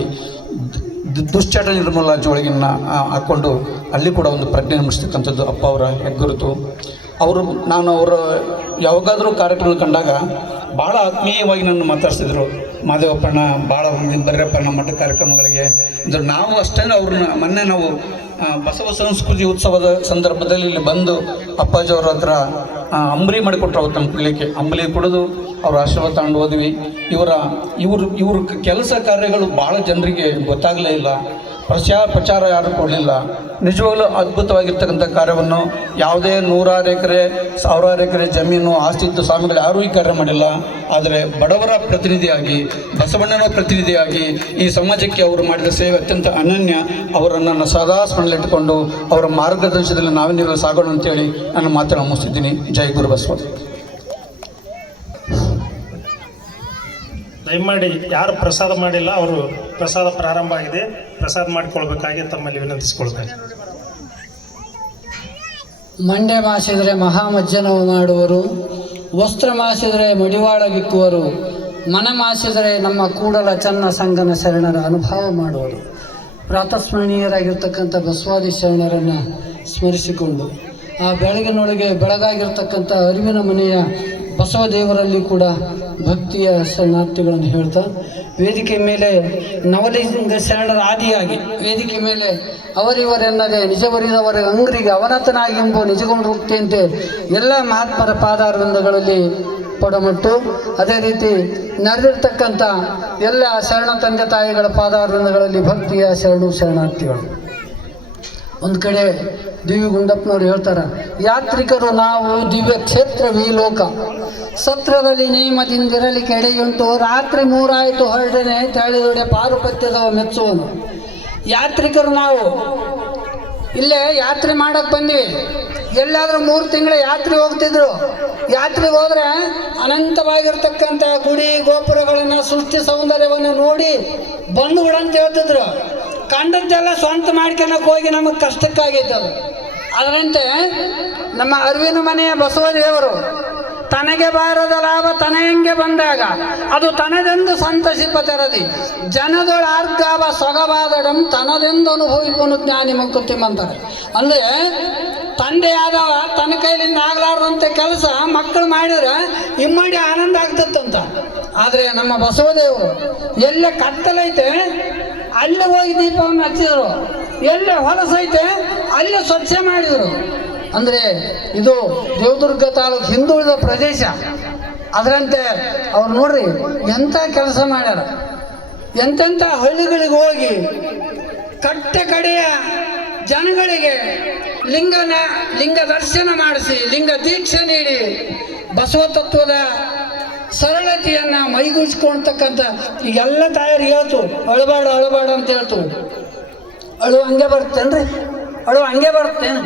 ದುಶ್ಚಟ ನಿರ್ಮೂಲ ಜೋಳಿಗೆಯನ್ನು ಹಾಕ್ಕೊಂಡು ಅಲ್ಲಿ ಕೂಡ ಒಂದು ಪ್ರಜ್ಞೆ ಮೂಡಿಸ್ತಕ್ಕಂಥದ್ದು ಅಪ್ಪ ಅವರ ಹೆಗ್ಗುರುತು. ನಾನು ಅವರ ಯಾವಾಗಾದರೂ ಕಾರ್ಯಕ್ರಮ ಕಂಡಾಗ ಭಾಳ ಆತ್ಮೀಯವಾಗಿ ನನ್ನ ಮಾತಾಡ್ತಿದ್ರು. ಮಾದೇವಪ್ಪಣ್ಣ ಭಾಳ ಬರ್ರಪ್ಪ ನಮ್ಮ ಮಠ ಕಾರ್ಯಕ್ರಮಗಳಿಗೆ ಅಂದ್ರೆ ನಾವು ಅಷ್ಟೇ. ಅವ್ರನ್ನ ಮೊನ್ನೆ ನಾವು ಬಸವ ಸಂಸ್ಕೃತಿ ಉತ್ಸವದ ಸಂದರ್ಭದಲ್ಲಿ ಇಲ್ಲಿ ಬಂದು ಅಪ್ಪಾಜಿಯವ್ರ ಹತ್ರ ಅಂಬಲಿ ಮಾಡಿಕೊಟ್ರು. ಅವತ್ತು ನಮ್ಮ ಕುಡಿಲಿಕ್ಕೆ ಅಂಬಲಿ ಕುಡಿದು ಅವ್ರ ಆಶೀರ್ವಾದ ತಗೊಂಡು ಹೋದ್ವಿ. ಇವ್ರ ಕೆಲಸ ಕಾರ್ಯಗಳು ಭಾಳ ಜನರಿಗೆ ಗೊತ್ತಾಗಲೇ ಇಲ್ಲ. ಪ್ರಚಾರ ಯಾರು ಕೊಡಲಿಲ್ಲ. ನಿಜವಾಗಲೂ ಅದ್ಭುತವಾಗಿರ್ತಕ್ಕಂಥ ಕಾರ್ಯವನ್ನು ಯಾವುದೇ 100 ಎಕರೆ 1000 ಎಕರೆ ಜಮೀನು ಆಸ್ತಿ ಇದ್ದ ಸ್ವಾಮಿಗಳು ಯಾರೂ ಈ ಕಾರ್ಯ ಮಾಡಿಲ್ಲ. ಆದರೆ ಬಡವರ ಪ್ರತಿನಿಧಿಯಾಗಿ, ಬಸವಣ್ಣನ ಪ್ರತಿನಿಧಿಯಾಗಿ ಈ ಸಮಾಜಕ್ಕೆ ಅವರು ಮಾಡಿದ ಸೇವೆ ಅತ್ಯಂತ ಅನನ್ಯ. ಅವರನ್ನು ಸದಾ ಸ್ಮರಣೆಲಿಟ್ಟುಕೊಂಡು ಅವರ ಮಾರ್ಗದರ್ಶನದಲ್ಲಿ ನಾವೇನಿಲ್ಲ ಸಾಗೋಣ ಅಂತೇಳಿ ನನ್ನ ಮಾತನ್ನು ಮುಗಿಸಿದ್ದೀನಿ. ಜೈ ಗುರು ಬಸವ. ದಯಮಾಡಿ ಯಾರು ಪ್ರಸಾದ ಮಾಡಿಲ್ಲ ಅವರು ಪ್ರಸಾದ ಪ್ರಾರಂಭ ಆಗಿದೆ, ಪ್ರಸಾದ ಮಾಡಿಕೊಳ್ಬೇಕಾಗಿ ತಮ್ಮಲ್ಲಿ ವಿನಂತಿಸಿಕೊಳ್ತಾರೆ. ಮಂಡೆ ಮಾಸಿದರೆ ಮಹಾಮಜ್ಜನವು ಮಾಡುವರು, ವಸ್ತ್ರ ಮಾಸಿದರೆ ಮಡಿವಾಳ ಬಿಕ್ಕುವರು, ಮನ ಮಾಸಿದರೆ ನಮ್ಮ ಕೂಡಲ ಚನ್ನ ಸಂಗನ ಶರಣರ ಅನುಭವ ಮಾಡುವರು. ಪ್ರಾತಸ್ಮರಣೀಯರಾಗಿರ್ತಕ್ಕಂಥ ಬಸವಾದಿ ಶರಣರನ್ನು ಸ್ಮರಿಸಿಕೊಂಡು ಆ ಬೆಳಗಿನೊಳಗೆ ಬೆಳಗಾಗಿರ್ತಕ್ಕಂಥ ಅರಿವಿನ ಮನೆಯ ಬಸವದೇವರಲ್ಲಿ ಕೂಡ ಭಕ್ತಿಯ ಶರಣಾರ್ಥಿಗಳನ್ನು ಹೇಳ್ತಾ, ವೇದಿಕೆ ಮೇಲೆ ನವಲಿಂಗ ಶರಣರ ಆದಿಯಾಗಿ ವೇದಿಕೆ ಮೇಲೆ ಅವರಿವರೆನ್ನದೆ ನಿಜವರಿದವರ ಅಂಗ್ರಿಗೆ ಅವನತನಾಗಿ ಎಂಬ ನಿಜಗೊಂಡು ಹೋಗ್ತಿಯಂತೆ ಎಲ್ಲ ಮಹಾತ್ಮರ ಪಾದಾರವಿಂದಗಳಲ್ಲಿ ಪಡಮಟ್ಟು, ಅದೇ ರೀತಿ ನಡೆದಿರ್ತಕ್ಕಂಥ ಎಲ್ಲ ಶರಣ ತಂದೆ ತಾಯಿಗಳ ಪಾದಾರವಿಂದಗಳಲ್ಲಿ ಭಕ್ತಿಯ ಶರಣಾರ್ಥಿಗಳು. ಒಂದು ಕಡೆ ದಿವ್ಯ ಗುಂಡಪ್ಪನವ್ರು ಹೇಳ್ತಾರೆ, ಯಾತ್ರಿಕರು ನಾವು ದಿವ್ಯ ಕ್ಷೇತ್ರ ಲೋಕ ಸತ್ರದಲ್ಲಿ ನೇಮದಿಂದಿರಲಿ ಕೆಡೆಯುಂಟು, ರಾತ್ರಿ 3 ಆಯಿತು ಹೊರಡನೆ ತಳಿದೊಡೆ ಪಾರುಪತ್ಯದವ ಮೆಚ್ಚುವನು. ಯಾತ್ರಿಕರು ನಾವು ಇಲ್ಲೇ ಯಾತ್ರೆ ಮಾಡಕ್ಕೆ ಬಂದ್ವಿ. ಎಲ್ಲಾದರೂ 3 ತಿಂಗಳ ಯಾತ್ರೆ ಹೋಗ್ತಿದ್ರು. ಯಾತ್ರೆಗೆ ಹೋದರೆ ಅನಂತವಾಗಿರ್ತಕ್ಕಂಥ ಗುಡಿ ಗೋಪುರಗಳನ್ನು, ಸೃಷ್ಟಿ ಸೌಂದರ್ಯವನ್ನು ನೋಡಿ ಬಂದು ಬಿಡಂತ ಹೇಳ್ತಿದ್ರು. ಕಂಡದ್ದೆಲ್ಲ ಸ್ವಂತ ಮಾಡ್ಕೊಳಕ್ಕೆ ಹೋಗಿ ನಮಗೆ ಕಷ್ಟಕ್ಕಾಗೈತೆ ಅದು. ಅದರಂತೆ ನಮ್ಮ ಅರಿವಿನ ಮನೆಯ ಬಸವದೇವರು ತನಗೆ ಬಾರದ ಲಾಭ ತನಗೆ ಬಂದಾಗ ಅದು ತನದೆಂದು ಸಂತಸಿಪತರದಿ ಜನದೊಳ ಆರ್ಗಾವ ಸೊಗವಾದಡಂ ತನದೆಂದು ಅನುಭವಿಕೊಂಡು ಜ್ಞಾನಿ ಮಂಕುತಿಮ್ಮಂತಾರೆ. ಅಂದರೆ ತಂದೆಯಾದವ ತನ್ನ ಕೈಲಿಂದ ಆಗಲಾರ್ದಂತೆ ಕೆಲಸ ಮಕ್ಕಳು ಮಾಡಿದ್ರೆ ಇಮ್ಮಡಿ ಆನಂದ ಆಗ್ತದಂತ. ಆದರೆ ನಮ್ಮ ಬಸವದೇವರು ಎಲ್ಲೇ ಕತ್ತಲೈತೆ ಅಲ್ಲೇ ಹೋಗಿ ದೀಪವನ್ನು ಹಚ್ಚಿದ್ರು, ಎಲ್ಲೇ ಹೊಲಸೈತೆ ಅಲ್ಲೇ ಸ್ವಚ್ಛ ಮಾಡಿದರು. ಅಂದರೆ ಇದು ದೇವದುರ್ಗ ತಾಲೂಕು ಹಿಂದುಳಿದ ಪ್ರದೇಶ. ಅದರಂತೆ ಅವ್ರು ನೋಡ್ರಿ ಎಂಥ ಕೆಲಸ ಮಾಡ್ಯಾರ. ಎಂತೆಂಥ ಹಳ್ಳಿಗಳಿಗೆ ಹೋಗಿ ಕಟ್ಟ ಕಡೆಯ ಜನಗಳಿಗೆ ಲಿಂಗ ದರ್ಶನ ಮಾಡಿಸಿ, ಲಿಂಗ ದೀಕ್ಷೆ ನೀಡಿ ಬಸವ ತತ್ವದ ಸರಳತೆಯನ್ನು ಮೈಗೂಡಿಸ್ಕೊಳ್ತಕ್ಕಂಥ ಈಗೆಲ್ಲ ತಾಯರಿಗೆ ಹೇಳ್ತು, ಅಳಬಾಡ ಅಂತ ಹೇಳ್ತು. ಅಳು ಹಂಗೆ ಬರ್ತೇನ್ರಿ, ಅಳು ಹಂಗೆ ಬರ್ತೇನೆ.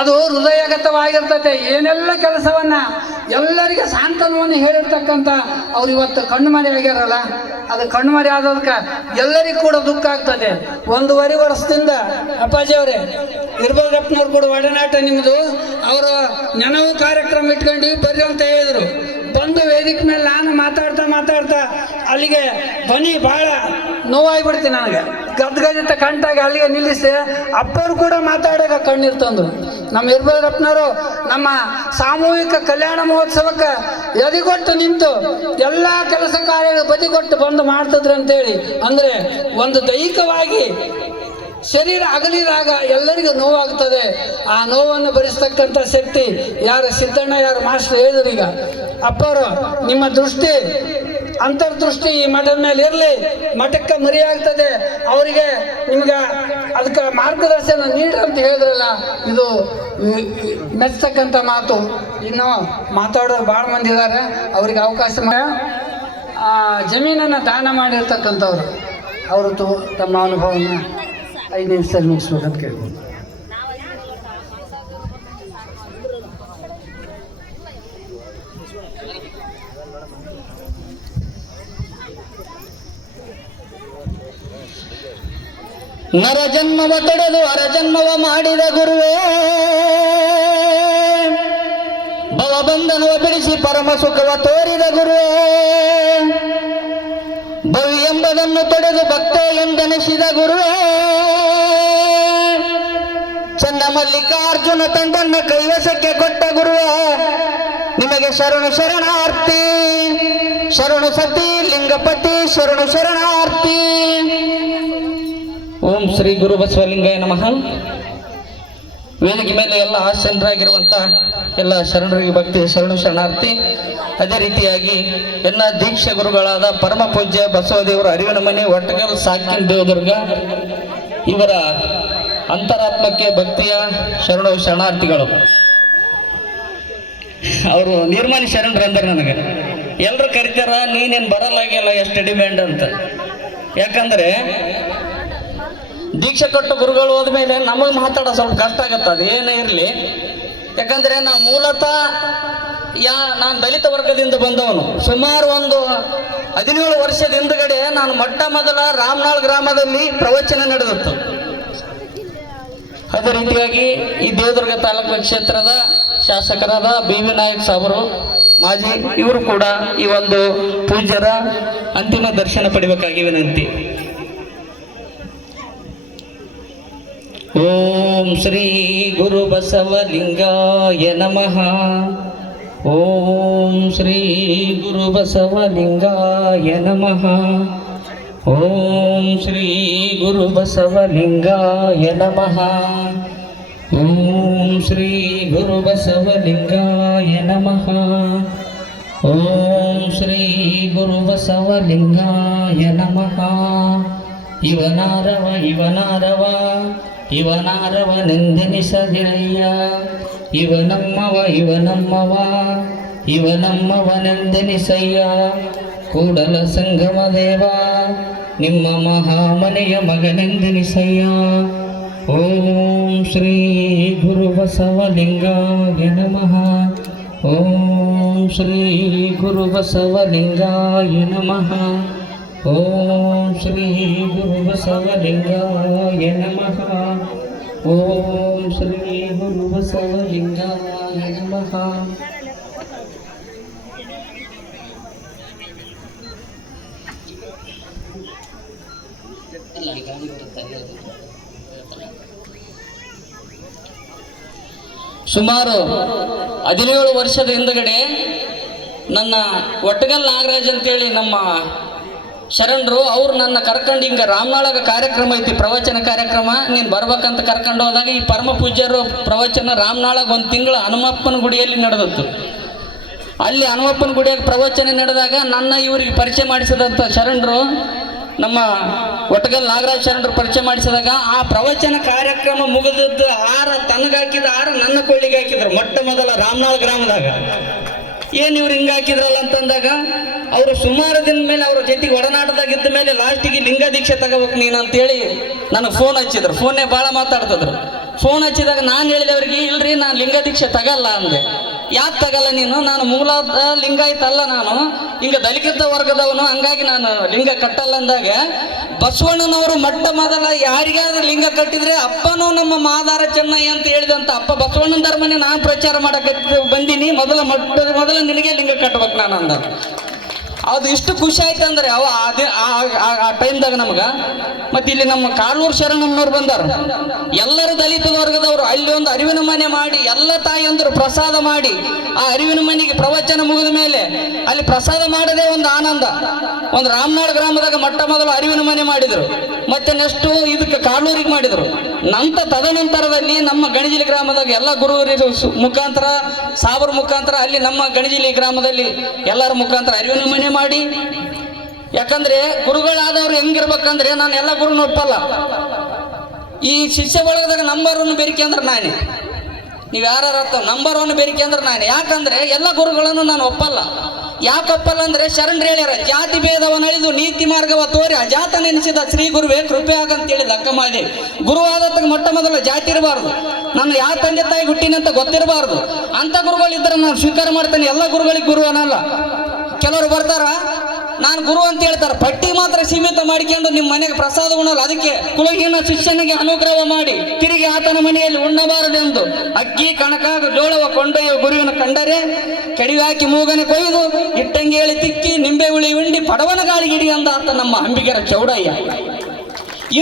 ಅದು ಹೃದಯಗತವಾಗಿರ್ತದೆ. ಏನೆಲ್ಲ ಕೆಲಸವನ್ನು ಎಲ್ಲರಿಗೆ ಸಾಂತ್ವನವನ್ನು ಹೇಳಿರ್ತಕ್ಕಂಥ ಅವ್ರು ಇವತ್ತು ಕಣ್ಣುಮರೆ ಆಗ್ಯಾರಲ್ಲ, ಅದು ಕಣ್ಣುಮರೆ ಆದದಕ್ಕೆ ಎಲ್ಲರಿಗೂ ಕೂಡ ದುಃಖ ಆಗ್ತದೆ. 1.5 ವರ್ಷದಿಂದ ಅಪ್ಪಾಜಿಯವರೇ ಇರ್ಬೋದಪ್ಪನವ್ರು ಕೂಡ ಒಡನಾಟ ನಿಮ್ಮದು. ಅವರು ನೆನವು ಕಾರ್ಯಕ್ರಮ ಇಟ್ಕೊಂಡು ಬರ್ರಿ ಅಂತ ಹೇಳಿದರು. ಬಂದು ವೇದಿಕೆ ಮೇಲೆ ನಾನು ಮಾತಾಡ್ತಾ ಅಲ್ಲಿಗೆ ಧ್ವನಿ ಭಾಳ ನೋವಾಗಿಬಿಡ್ತೀನಿ ನನಗೆ. ಗದ್ಗದಿತ ಕಂಟಾಗ ಅಲ್ಲಿಗೆ ನಿಲ್ಲಿಸಿ ಅಪ್ಪರು ಕೂಡ ಮಾತಾಡೋಕೆ ಕಣ್ಣೀರು ತಂದರು. ನಮ್ಮ ಇರ್ಬೋದಪ್ಪನವರು ನಮ್ಮ ಸಾಮೂಹಿಕ ಕಲ್ಯಾಣ ಮಹೋತ್ಸವಕ್ಕೆ ಎದಿಗೊಟ್ಟು ನಿಂತು ಎಲ್ಲ ಕೆಲಸ ಕಾರ್ಯ ಬದಿಗೊಟ್ಟು ಬಂದು ಮಾಡ್ತಿದ್ರು ಅಂತೇಳಿ. ಅಂದರೆ ಒಂದು ದೈಹಿಕವಾಗಿ ಶರೀರ ಅಗಲಿದಾಗ ಎಲ್ಲರಿಗೂ ನೋವಾಗ್ತದೆ. ಆ ನೋವನ್ನು ಭರಿಸ್ತಕ್ಕಂಥ ಶಕ್ತಿ ಯಾರು ಸಿದ್ದಣ್ಣ, ಯಾರು ಮಾಸ್ಟರ್ ಹೇಳಿದ್ರು. ಈಗ ಅಪ್ಪವರು ನಿಮ್ಮ ದೃಷ್ಟಿ ಅಂತರ್ದೃಷ್ಟಿ ಈ ಮಠದ ಮೇಲೆ ಇರಲಿ, ಮಠಕ್ಕೆ ಮರಿಯಾಗ್ತದೆ, ಅವರಿಗೆ ನಿಮ್ಗೆ ಅದಕ್ಕೆ ಮಾರ್ಗದರ್ಶನ ನೀಡ್ರಿ ಅಂತ ಹೇಳಿದ್ರಲ್ಲ, ಇದು ಮೆಚ್ಚತಕ್ಕಂಥ ಮಾತು. ಇನ್ನು ಮಾತಾಡೋರು ಭಾಳ ಮಂದಿ ಇದ್ದಾರೆ, ಅವ್ರಿಗೆ ಅವಕಾಶ ಜಮೀನನ್ನು ದಾನ ಮಾಡಿರ್ತಕ್ಕಂಥವ್ರು ಅವರು ತಮ್ಮ ಅನುಭವವನ್ನು 5 ನಿಮಿಷದಲ್ಲಿ ಮುಗಿಸ್ಬೇಕಂತ ಕೇಳ್ಬೋದು. ನರ ಜನ್ಮವ ತೊಡೆದು ಅರಜನ್ಮವ ಮಾಡಿದ ಗುರುವೇ, ಭವಬಂಧನವ ಬಿಡಿಸಿ ಪರಮ ಸುಖವ ತೋರಿದ ಗುರುವೇ, ಭವಿ ಎಂಬುದನ್ನು ತೊಡೆದು ಭಕ್ತ ಎಂದೆನಿಸಿದ ಗುರುವೇ, ಚನ್ನ ಮಲ್ಲಿಕಾರ್ಜುನ ತಂಡನ್ನ ಕೈವಶಕ್ಕೆ ಕೊಟ್ಟ ಗುರುವೇ, ನಿಮಗೆ ಶರಣು ಶರಣಾರ್ಥಿ, ಶರಣು ಸತಿ ಲಿಂಗಪತಿ ಶರಣು ಶರಣಾರ್ಥಿ. ಓಂ ಶ್ರೀ ಗುರು ಬಸವಲಿಂಗಾಯ ನಮಃ. ವೇದಿಕೆ ಮೇಲೆ ಎಲ್ಲ ಶರಣರಾಗಿರುವಂಥ ಎಲ್ಲ ಶರಣರಿಗೆ ಭಕ್ತಿ ಶರಣು ಶರಣಾರ್ಥಿ. ಅದೇ ರೀತಿಯಾಗಿ ಎಲ್ಲ ದೀಕ್ಷೆ ಗುರುಗಳಾದ ಪರಮ ಪೂಜ್ಯ ಬಸವದೇವರ ಅರಿವಿನ ಮನೆ ಒಟ್ಟಗಲ್ ಸಾಕಿನ ದೇವದುರ್ಗ ಇವರ ಅಂತರಾತ್ಮಕ್ಕೆ ಭಕ್ತಿಯ ಶರಣು ಶರಣಾರ್ಥಿಗಳು. ಅವರು ನಿರ್ಮಾಣಿ ಶರಣರು ಅಂದ್ರೆ ನನಗೆ ಎಲ್ಲರೂ ಕರಿತಾರ, ನೀನೇನು ಬರಲಾಗಿಲ್ಲ ಎಷ್ಟು ಡಿಮ್ಯಾಂಡ್ ಅಂತ. ಯಾಕಂದ್ರೆ ದೀಕ್ಷೆ ಕೊಟ್ಟು ಗುರುಗಳು ಹೋದ್ಮೇಲೆ ನಮಗೆ ಮಾತಾಡೋ ಸ್ವಲ್ಪ ಕಷ್ಟ ಆಗತ್ತೆ, ಅದು ಏನೇ ಇರಲಿ. ಯಾಕಂದ್ರೆ ನಾವು ಮೂಲತಃ ನಾನು ದಲಿತ ವರ್ಗದಿಂದ ಬಂದವನು. ಸುಮಾರು ಒಂದು 17 ವರ್ಷದ ಹಿಂದುಗಡೆ ನಾನು ಮೊಟ್ಟ ಮೊದಲ ರಾಮನಾಳ್ ಗ್ರಾಮದಲ್ಲಿ ಪ್ರವಚನ ನಡೆದಿತ್ತು. ಅದೇ ರೀತಿಯಾಗಿ ಈ ದೇವದುರ್ಗ ತಾಲೂಕು ಕ್ಷೇತ್ರದ ಶಾಸಕರಾದ BV ನಾಯಕ್ ಸಾಬರು ಮಾಜಿ ಇವರು ಕೂಡ ಈ ಒಂದು ಪೂಜ್ಯರ ಅಂತಿಮ ದರ್ಶನ ಪಡಿಬೇಕಾಗಿ ವಿನಂತಿ. ಓಂ ಶ್ರೀ ಗುರು ಬಸವಲಿಂಗಾಯ ನಮಃ. ಓಂ ಶ್ರೀ ಗುರು ಬಸವಲಿಂಗಾಯ ನಮಃ. ಓಂ ಶ್ರೀ ಗುರು ಬಸವಲಿಂಗಾಯ ನಮಃ. ಓಂ ಶ್ರೀ ಗುರು ಬಸವಲಿಂಗಾಯ ನಮಃ. ಓಂ ಶ್ರೀ ಗುರು ಬಸವಲಿಂಗಾಯ ನಮಃ. ಇವನಾರವ ಇವನಾರವ ಇವನಾರವ ನೆಂದೆನಿಸದಿರಯ್ಯ. ಇವನಮ್ಮವ ಇವನಮ್ಮವ ಇವನಮ್ಮವನೆಂದೆನಿಸಯ್ಯ. ಕೂಡಲ ಸಂಗಮ ದೇವ ನಿಮ್ಮ ಮಹಾಮನೆಯ ಮಗನೆಂದೆನಿಸಯ್ಯ. ಓಂ ಶ್ರೀ ಗುರು ಬಸವಲಿಂಗಾಯ ನಮಃ. ಓಂ ಶ್ರೀ ಗುರು ಬಸವಲಿಂಗಾಯ ನಮಃ. ಓಂ ಶ್ರೀ ಗುರು ಬಸವಲಿಂಗಾಯ ನಮಃ. ಓಂ ಶ್ರೀ ಗುರು ಬಸವಲಿಂಗಾಯ ನಮಃ. ಸುಮಾರು 17 ವರ್ಷದ ಹಿಂದಗಡೆ ನನ್ನ ಒಟ್ಟಗಲ್ ನಾಗರಾಜ್ ಅಂತೇಳಿ ನಮ್ಮ ಶರಣರು ಅವ್ರು ನನ್ನ ಕರ್ಕೊಂಡು ಹಿಂಗೆ ರಾಮನಾಳಗ ಕಾರ್ಯಕ್ರಮ ಐತಿ, ಪ್ರವಚನ ಕಾರ್ಯಕ್ರಮ, ನೀನು ಬರ್ಬೇಕಂತ ಕರ್ಕೊಂಡು ಹೋದಾಗ ಈ ಪರಮ ಪೂಜ್ಯರು ಪ್ರವಚನ ರಾಮನಾಳಗ 1 ತಿಂಗಳು ಹನುಮಪ್ಪನ ಗುಡಿಯಲ್ಲಿ ನಡೆದತ್ತು. ಅಲ್ಲಿ ಹನುಮಪ್ಪನ ಗುಡಿಯಾಗ ಪ್ರವಚನ ನಡೆದಾಗ ನನ್ನ ಇವರಿಗೆ ಪರಿಚಯ ಮಾಡಿಸಿದಂಥ ಶರಣರು ನಮ್ಮ ಒಟ್ಟಗಲ್ ನಾಗರಾಜ್ ಶರಣರು ಪರಿಚಯ ಮಾಡಿಸಿದಾಗ ಆ ಪ್ರವಚನ ಕಾರ್ಯಕ್ರಮ ಮುಗಿದದ್ದು ಹಾರ ತನಗಾಕಿದ ಹಾರ ನನ್ನ ಕೊಳ್ಳಿಗೆ ಹಾಕಿದ್ರು ಮೊಟ್ಟ ಮೊದಲ ರಾಮನಾಳ್ ಗ್ರಾಮದಾಗ. ಏನು ಇವ್ರು ಹಿಂಗೆ ಹಾಕಿದ್ರಲ್ಲ ಅಂತಂದಾಗ ಅವರು ಸುಮಾರು ದಿನ ಮೇಲೆ ಅವ್ರ ಜೊತೆಗೆ ಒಡನಾಟದಾಗಿದ್ದ ಮೇಲೆ ಲಾಸ್ಟಿಗೆ ಲಿಂಗ ದೀಕ್ಷೆ ತಗೋಬೇಕು ನೀನು ಅಂತೇಳಿ ನನಗೆ ಫೋನ್ ಹಚ್ಚಿದ್ರು. ಫೋನ್ನೇ ಭಾಳ ಮಾತಾಡ್ತಿದ್ರು. ಫೋನ್ ಹಚ್ಚಿದಾಗ ನಾನು ಹೇಳಿದೆ ಅವ್ರಿಗೆ, ಇಲ್ರಿ ನಾನು ಲಿಂಗ ದೀಕ್ಷೆ ತಗಲ್ಲ ಅಂದೆ. ಯಾಕೆ ತಗಲ್ಲ ನೀನು? ನಾನು ಮೂಲದ ಲಿಂಗಾಯತ ಅಲ್ಲ, ನಾನು ಹಿಂಗೆ ದಲಿತ ವರ್ಗದವನು, ಹಂಗಾಗಿ ನಾನು ಲಿಂಗ ಕಟ್ಟಲ್ಲ ಅಂದಾಗ ಬಸವಣ್ಣನವರು ಮೊಟ್ಟ ಮೊದಲ ಯಾರಿಗಾದ್ರೂ ಲಿಂಗ ಕಟ್ಟಿದ್ರೆ ಅಪ್ಪನೂ ನಮ್ಮ ಮಾದಾರ ಚೆನ್ನಯ್ಯ ಅಂತ ಹೇಳಿದಂತ ಅಪ್ಪ ಬಸವಣ್ಣನ ಧರ್ಮನೇ ನಾನು ಪ್ರಚಾರ ಮಾಡಕ್ಕೆ ಬಂದೀನಿ, ಮೊದಲ ನಿನಗೆ ಲಿಂಗ ಕಟ್ಟಬೇಕು ನಾನು ಅಂದ. ಅದು ಇಷ್ಟು ಖುಷಿ ಆಯ್ತು ಅಂದ್ರೆ ಅವ ಆ ಟೈಮ್ದಾಗ ನಮ್ಗೆ. ಮತ್ತೆ ಇಲ್ಲಿ ನಮ್ಮ ಕಾಳೂರು ಶರಣಮ್ಮನವ್ರು ಬಂದಾರ, ಎಲ್ಲರೂ ದಲಿತ ವರ್ಗದವರು. ಅಲ್ಲಿ ಒಂದು ಅರಿವಿನ ಮನೆ ಮಾಡಿ ಎಲ್ಲ ತಾಯಿಯಂದರು ಪ್ರಸಾದ ಮಾಡಿ ಆ ಅರಿವಿನ ಮನೆಗೆ ಪ್ರವಚನ ಮುಗಿದ ಮೇಲೆ ಅಲ್ಲಿ ಪ್ರಸಾದ ಮಾಡದೇ ಒಂದು ಆನಂದ. ಒಂದು ರಾಮನಾಳ್ ಗ್ರಾಮದಾಗ ಮೊಟ್ಟ ಮೊದಲು ಅರಿವಿನ ಮನೆ ಮಾಡಿದ್ರು, ಮತ್ತೆ ನೆಕ್ಸ್ಟ್ ಇದಕ್ಕೆ ಕಾಳೂರಿಗೆ ಮಾಡಿದ್ರು. ತದನಂತರದಲ್ಲಿ ನಮ್ಮ ಗಣಿಜಿಲಿ ಗ್ರಾಮದಾಗ ಎಲ್ಲ ಗುರುವರ ಮುಖಾಂತರ ಸಾಬರ ಮುಖಾಂತರ ಅಲ್ಲಿ ನಮ್ಮ ಗಣಿಜಿಲಿ ಗ್ರಾಮದಲ್ಲಿ ಎಲ್ಲರ ಮುಖಾಂತರ ಅರಿವಿನ ಮನೆ ಮಾಡಿ. ಯಾಕಂದ್ರೆ ಗುರುಗಳಾದವ್ರು ಹೆಂಗಿರ್ಬೇಕಂದ್ರೆ ನಾನು ಎಲ್ಲ ಗುರುನ ಒಪ್ಪಲ್ಲ. ಈ ಶಿಷ್ಯ ಬಳಗದಾಗ ನಂಬರ್ 1 ಬೇರಿಕೆ ಅಂದ್ರೆ ನಾನೇ, ನೀವು ಯಾರು ನಂಬರ್ 1 ಬೇರಿಕೆ ಅಂದ್ರೆ ನಾನೇ. ಯಾಕಂದ್ರೆ ಎಲ್ಲ ಗುರುಗಳನ್ನು ನಾನು ಒಪ್ಪಲ್ಲ. ಯಾಕಪ್ಪಲ್ಲ ಅಂದ್ರೆ ಶರಣರು ಹೇಳ್ಯಾರ, ಜಾತಿ ಭೇದವನ್ನಳಿದು ನೀತಿ ಮಾರ್ಗವ ತೋರಿ ಅಜಾತ ನೆನೆಸಿದ ಶ್ರೀ ಗುರುವೇ ಕೃಪೆ ಆಗಂತ ಹೇಳಿದ ಅಕ್ಕಮಾದೇವಿ. ಗುರುವಾದತ್ತಿಗೆ ಮೊಟ್ಟ ಮೊದಲು ಜಾತಿ ಇರಬಾರ್ದು, ನನ್ನ ಯಾವ ತಂದೆ ತಾಯಿ ಹುಟ್ಟಿನಂತ ಗೊತ್ತಿರಬಾರ್ದು. ಅಂತ ಗುರುಗಳಿದ್ರೆ ನಾನು ಸ್ವೀಕಾರ ಮಾಡ್ತೇನೆ. ಎಲ್ಲ ಗುರುಗಳಿಗೆ ಗುರು ಅನ್ನಲ್ಲ. ಕೆಲವರು ಬರ್ತಾರ, ನಾನು ಗುರು ಅಂತ ಹೇಳ್ತಾರೆ, ಪಟ್ಟಿ ಮಾತ್ರ ಸೀಮಿತ ಮಾಡಿಕೊಂಡು ನಿಮ್ಮ ಮನೆಗೆ ಪ್ರಸಾದ ಉಣ್ಣಲ್ಲ. ಅದಕ್ಕೆ ಕುಲಹೀನ ಶಿಷ್ಯನಿಗೆ ಅನುಗ್ರಹ ಮಾಡಿ ತಿರುಗಿ ಆತನ ಮನೆಯಲ್ಲಿ ಉಣ್ಣಬಾರದೆಂದು ಅಕ್ಕಿ ಕಣಕ ಜೋಳವ ಕೊಂಡೊಯ್ಯುವ ಗುರುವಿನ ಕಂಡರೆ ಕಡಿವೆ ಹಾಕಿ ಮೂಗನೆ ಕೊಯ್ದು ಇಟ್ಟಂಗೆ ಹೇಳಿ ತಿಕ್ಕಿ ನಿಂಬೆ ಹುಳಿ ಉಂಡಿ ಪಡವನ ಗಾಳಿಗಿಡಿ ಅಂದ ಆತ ನಮ್ಮ ಅಂಬಿಗರ ಚೌಡಯ್ಯ.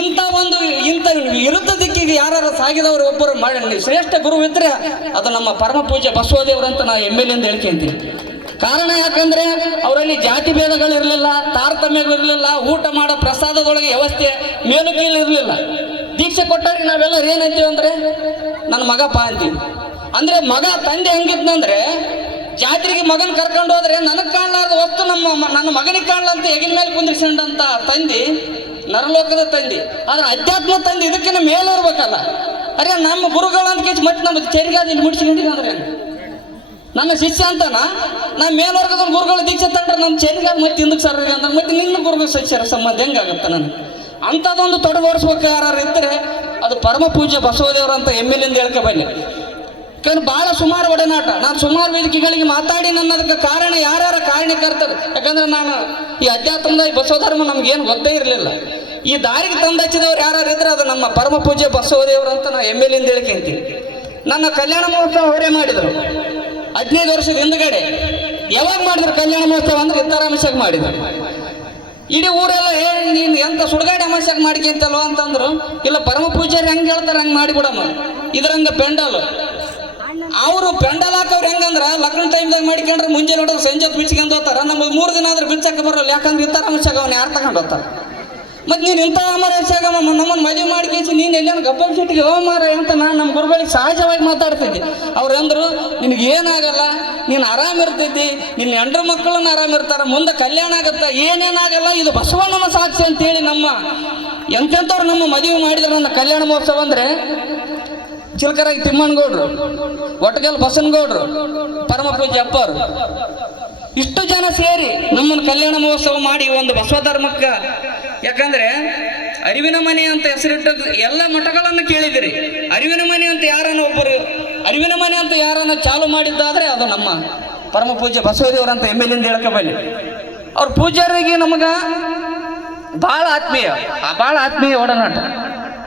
ಇಂಥ ವಿರುದ್ಧ ದಿಕ್ಕಿಗೆ ಯಾರು ಸಾಗಿದವರು ಒಬ್ಬರು ಶ್ರೇಷ್ಠ ಗುರು ಇದ್ರೆ ಅದು ನಮ್ಮ ಪರಮ ಪೂಜ್ಯ ಬಸವದೇವರು ಅಂತ ನಾ MLA ಎಂದು ಹೇಳ್ಕೊಂತೀನಿ. ಕಾರಣ ಯಾಕಂದ್ರೆ ಅವರಲ್ಲಿ ಜಾತಿ ಭೇದಗಳಿರಲಿಲ್ಲ, ತಾರತಮ್ಯಗಳಿರಲಿಲ್ಲ, ಊಟ ಮಾಡೋ ಪ್ರಸಾದದೊಳಗೆ ವ್ಯವಸ್ಥೆ ಮೇಲುಕೀಲು ಇರಲಿಲ್ಲ. ದೀಕ್ಷೆ ಕೊಟ್ಟಾಗ ನಾವೆಲ್ಲರೂ ಏನಂತೀವಿ ಅಂದ್ರೆ ನನ್ನ ಮಗಪ್ಪ ಅಂತೀವಿ. ಅಂದ್ರೆ ಮಗ ತಂದೆ ಹೆಂಗಿದ್ನಂದ್ರೆ ಜಾತ್ರೆಗೆ ಮಗನ ಕರ್ಕೊಂಡು ಹೋದ್ರೆ ನನಗೆ ಕಾಣಲಾರ್ದ ವಸ್ತು ನನ್ನ ಮಗನಿಗೆ ಕಾಣಲಂತ ಹೆಗಿನ ಮೇಲೆ ಕುಂದ್ರಿಸಿಕೊಂಡಂತ ತಂದೆ ನರಲೋಕದ ತಂದೆ, ಆದ್ರೆ ಅಧ್ಯಾತ್ಮ ತಂದೆ ಇದಕ್ಕಿಂತ ಮೇಲೆ ಇರ್ಬೇಕಲ್ಲ. ಅರೆ ನಮ್ಮ ಗುರುಗಳು ಅಂತ ಕೇಳಿ ಮತ್ತೆ ನಮ್ಮ ಚರಿಗಾದ ಇಲ್ಲಿ ಮುಡಿಸ್ಕೊಂಡಿದ್ದೆ ಅಂದ್ರೆ ನನ್ನ ಶಿಷ್ಯ ಅಂತಾನ ನಾ ಮೇಲ್ವರ್ಗದ ಗುರುಗಳ ದೀಕ್ಷೆ ತಂಡ್ರೆ ನಮ್ಮ ಚರಿಗಾದ ಮತ್ತೆ ಹಿಂದಕ್ಕೆ ಸರ್ ಅಂದ್ರೆ ಮತ್ತೆ ನಿನ್ನ ಗುರುಗಳ ಶಿಷ್ಯರ ಸಂಬಂಧ ಹೆಂಗಾಗತ್ತ ನನಗೆ? ಅಂಥದ್ದೊಂದು ತೊಡಗೋಡಿಸ್ಬೇಕು ಯಾರು ಇದ್ದರೆ ಅದು ಪರಮ ಪೂಜ್ಯ ಬಸವದೇವರು ಅಂತ ಎಮ್ಮೆಲಿಂದ ಹೇಳ್ಕೊಬಲ್ಲೆ. ಯಾಕಂದ್ರೆ ಭಾಳ ಸುಮಾರು ಒಡನಾಟ, ನಾನು ಸುಮಾರು ವೇದಿಕೆಗಳಿಗೆ ಮಾತಾಡಿ ನನ್ನದಕ್ಕೆ ಕಾರಣ ಯಾರ್ಯಾರ ಕಾರಣಕರ್ತರು. ಯಾಕಂದ್ರೆ ನಾನು ಈ ಅಧ್ಯಾತ್ಮದ ಈ ಬಸವ ಧರ್ಮ ನಮ್ಗೇನು ಗೊತ್ತೇ ಇರಲಿಲ್ಲ. ಈ ದಾರಿಗೆ ತಂದಚ್ಚಿದವ್ರು ಯಾರು ಇದ್ರೆ ಅದು ನಮ್ಮ ಪರಮ ಪೂಜ್ಯ ಬಸವದೇವರು ಅಂತ ನಾನು ಎಮ್ಮೆಲಿಂದ ಹೇಳ್ಕೊಂತೀನಿ. ನನ್ನ ಕಲ್ಯಾಣ ಮಹೋತ್ಸವ ಅವರೇ ಮಾಡಿದರು 15 ವರ್ಷದ ಹಿಂದ್ಗಡೆ. ಯಾವಾಗ ಮಾಡಿದ್ರು ಕಲ್ಯಾಣ ಮಹೋತ್ಸವ ಅಂದ್ರೆ ಇತ್ತಾರಾಂಶಕ್ಕೆ ಮಾಡಿದ್ರು. ಇಡೀ ಊರೆಲ್ಲ ನೀನು ಎಂತ ಸುಡುಗಾಡಿ ಅಮಾಸ್ಯಾಗ ಮಾಡ್ಕೊಂತಲ್ವ ಅಂತಂದ್ರು. ಇಲ್ಲ ಪರಮ ಪೂಜಾರಿ ಹೆಂಗೆ ಹೇಳ್ತಾರೆ ಹಂಗೆ ಮಾಡಿಬಿಡಮ್ಮ, ಇದ್ರಂಗ ಪೆಂಡಲ್ ಅವರು ಪೆಂಡಲ್ ಹಾಕೋರು ಹೆಂಗಂದ್ರೆ ಲಗ್ನ ಟೈಮ್ದಾಗ ಮಾಡ್ಕೊಂಡ್ರೆ ಮುಂಜಾನೆ ನೋಡಿದ್ರೆ ಸಂಜೆ ಬಿಚ್ಕೊಂಡು ಹೋಗ್ತಾರೆ. ನಮಗೆ 3 ದಿನ ಆದ್ರೆ ಬಿಚ್ಚಕ್ಕೆ ಬರೋಲ್ಲ, ಯಾಕಂದ್ರೆ ಇತ್ತಾರಾಂಶಾಗ ಅವ್ನು ಯಾರು ತಗೊಂಡು ಹೋಗ್ತಾರೆ. ಮತ್ತು ನೀನು ಇಂಥ ಅಮರೇಶಾಗ ನಮ್ಮನ್ನು ಮದುವೆ ಮಾಡ್ಕೇಸಿ ನೀನು ಎಲ್ಲೇನು ಗಬ್ಬಲ್ ಸಿಟ್ಟಿಗೆ ಹೋಮಾರ ಅಂತ ನಾನು ನಮ್ಮ ಗುರುಗಳಿಗೆ ಸಹಜವಾಗಿ ಮಾತಾಡ್ತಿದ್ದೆ. ಅವ್ರು ಅಂದರು ನಿನಗೆ ಏನಾಗಲ್ಲ, ನೀನು ಆರಾಮಿರ್ತಿದ್ದಿ, ನಿನ್ನ ಹೆಂಡ್ರ ಮಕ್ಕಳನ್ನ ಆರಾಮಿರ್ತಾರೆ, ಮುಂದೆ ಕಲ್ಯಾಣ ಆಗುತ್ತೆ, ಏನೇನಾಗಲ್ಲ, ಇದು ಬಸವಣ್ಣನ ಸಾಕ್ಷಿ ಅಂತೇಳಿ ನಮ್ಮ ಎಂತೆಂಥವ್ರು ನಮ್ಮ ಮದುವೆ ಮಾಡಿದ್ರು. ನನ್ನ ಕಲ್ಯಾಣ ಮಹೋತ್ಸವ ಅಂದರೆ ಚಿಲ್ಕರಾಗಿ ತಿಮ್ಮಣ್ಣಗೌಡ್ರು, ಒಟ್ಟಗಲ್ ಬಸನಗೌಡ್ರು, ಪರಮ ಪೂಜ್ಯ ಅಪ್ಪರು, ಇಷ್ಟು ಜನ ಸೇರಿ ನಮ್ಮನ್ನು ಕಲ್ಯಾಣ ಮಹೋತ್ಸವ ಮಾಡಿ ಒಂದು ಬಸವ ಧರ್ಮಕ್ಕೆ. ಯಾಕಂದ್ರೆ ಅರಿವಿನ ಮನೆ ಅಂತ ಹೆಸರಿಟ್ಟ ಎಲ್ಲ ಮಠಗಳನ್ನು ಕೇಳಿದಿರಿ. ಅರಿವಿನ ಮನೆ ಅಂತ ಅರಿವಿನ ಮನೆ ಅಂತ ಯಾರನ್ನ ಚಾಲು ಮಾಡಿದ್ದಾದ್ರೆ ಅದು ನಮ್ಮ ಪರಮ ಪೂಜ್ಯ ಬಸವದೇವರಂತ ಎಮ್ಮೆಲಿಂದ ಹೇಳ್ಕೊಬಲ್ಲಿ. ಅವ್ರ ಪೂಜಾರಿಗೆ ನಮಗ ಭಾಳ ಆತ್ಮೀಯ ಒಡನಾಟ.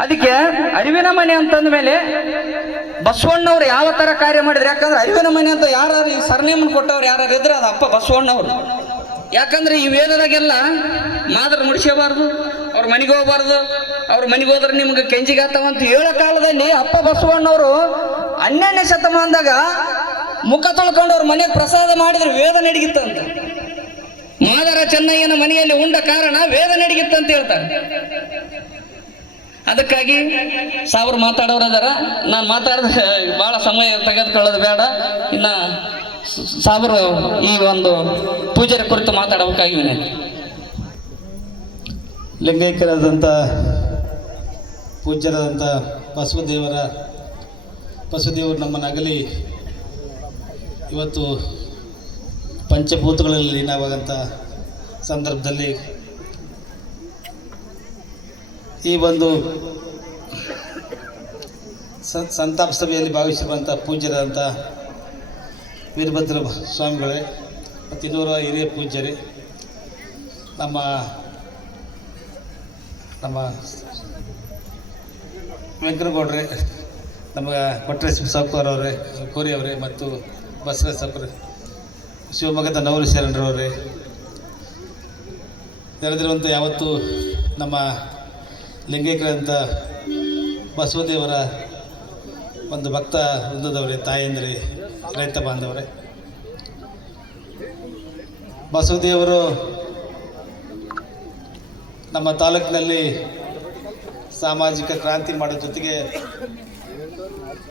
ಅದಕ್ಕೆ ಅರಿವಿನ ಮನೆ ಅಂತಂದ ಮೇಲೆ ಬಸವಣ್ಣವ್ರು ಯಾವ ಥರ ಕಾರ್ಯ ಮಾಡಿದ್ರು. ಯಾಕಂದ್ರೆ ಅರಿವಿನ ಮನೆ ಅಂತ ಯಾರು ಈ ಸರ್ನೇಮನ್ ಕೊಟ್ಟವ್ರು ಯಾರು ಇದ್ರೆ ಅದು ಅಪ್ಪ ಬಸವಣ್ಣವ್ರು. ಯಾಕಂದ್ರೆ ಈ ವೇದದಾಗೆಲ್ಲ ಮಾದ್ರ ಮುಡಿಸಬಾರ್ದು, ಅವ್ರ ಮನೆಗೆ ಹೋಗ್ಬಾರ್ದು, ಅವ್ರ ಮನೆಗೆ ಹೋದ್ರೆ ನಿಮ್ಗೆ ಕೆಂಜಿಗಾತವಂತ ಹೇಳೋ ಕಾಲದಲ್ಲಿ ಅಪ್ಪ ಬಸವಣ್ಣವರು 12ನೇ ಶತಮಾನದಾಗ ಮುಖ ತೊಳ್ಕೊಂಡು ಅವ್ರ ಮನೆಗೆ ಪ್ರಸಾದ ಮಾಡಿದ್ರೆ ವೇದ ನಡಗಿತ್ತಂತ. ಮಾದರ ಚೆನ್ನಯ್ಯನ ಮನೆಯಲ್ಲಿ ಉಂಡ ಕಾರಣ ವೇದ ನಡಗಿತ್ತಂತ ಹೇಳ್ತಾರೆ. ಅದಕ್ಕಾಗಿ ಸಾವ್ರು ಮಾತಾಡೋರು ಅದಾರ, ನಾನು ಮಾತಾಡಿದ್ರೆ ಭಾಳ ಸಮಯ ತೆಗೆದುಕೊಳ್ಳೋದು ಬೇಡ. ಇನ್ನು ಸಾವ್ರು ಈ ಒಂದು ಪೂಜೆಯ ಕುರಿತು ಮಾತಾಡಬೇಕಾಗಿ ವಿನಂತಿ. ಲಿಂಗೈಕ್ಯರಾದಂಥ ಪೂಜ್ಯರಾದಂಥ ಬಸವದೇವರು ನಮ್ಮನ್ನಾಗಲಿ ಇವತ್ತು ಪಂಚಭೂತಗಳಲ್ಲಿ ಲೀನವಾದಂಥ ಸಂದರ್ಭದಲ್ಲಿ ಈ ಒಂದು ಸಂತಾಪ ಸಭೆಯಲ್ಲಿ ಭಾವಿಸಿರುವಂಥ ಪೂಜ್ಯರಾದಂಥ ವೀರಭದ್ರ ಸ್ವಾಮಿಗಳೇ ಮತ್ತು ಇನ್ನೂರ ಹಿರಿಯ ಪೂಜ್ಯರೇ, ನಮ್ಮ ವೆಂಕನಗೌಡ್ರೆ, ನಮಗೆ ಕೊಟ್ರೆ ಸಾವ್ಕಾರವ್ರೆ, ಕೋರಿ ಅವರೇ ಮತ್ತು ಬಸವರಾಜ್ ಸಾವ್ಕರ್, ಶಿವಮೊಗ್ಗದ ನವಲಿ ಶರಣರವರೇ, ನೆರೆದಿರುವಂಥ ಯಾವತ್ತು ನಮ್ಮ ಲಿಂಗೈಕ್ಯರಂಥ ಬಸವದೇವರ ಒಂದು ಭಕ್ತ ವೃಂದದವರೇ, ತಾಯಂದಿರೇ, ರೈತ ಬಾಂಧವರೇ, ಬಸವದೇವರು ನಮ್ಮ ತಾಲೂಕಿನಲ್ಲಿ ಸಾಮಾಜಿಕ ಕ್ರಾಂತಿ ಮಾಡೋ ಜೊತೆಗೆ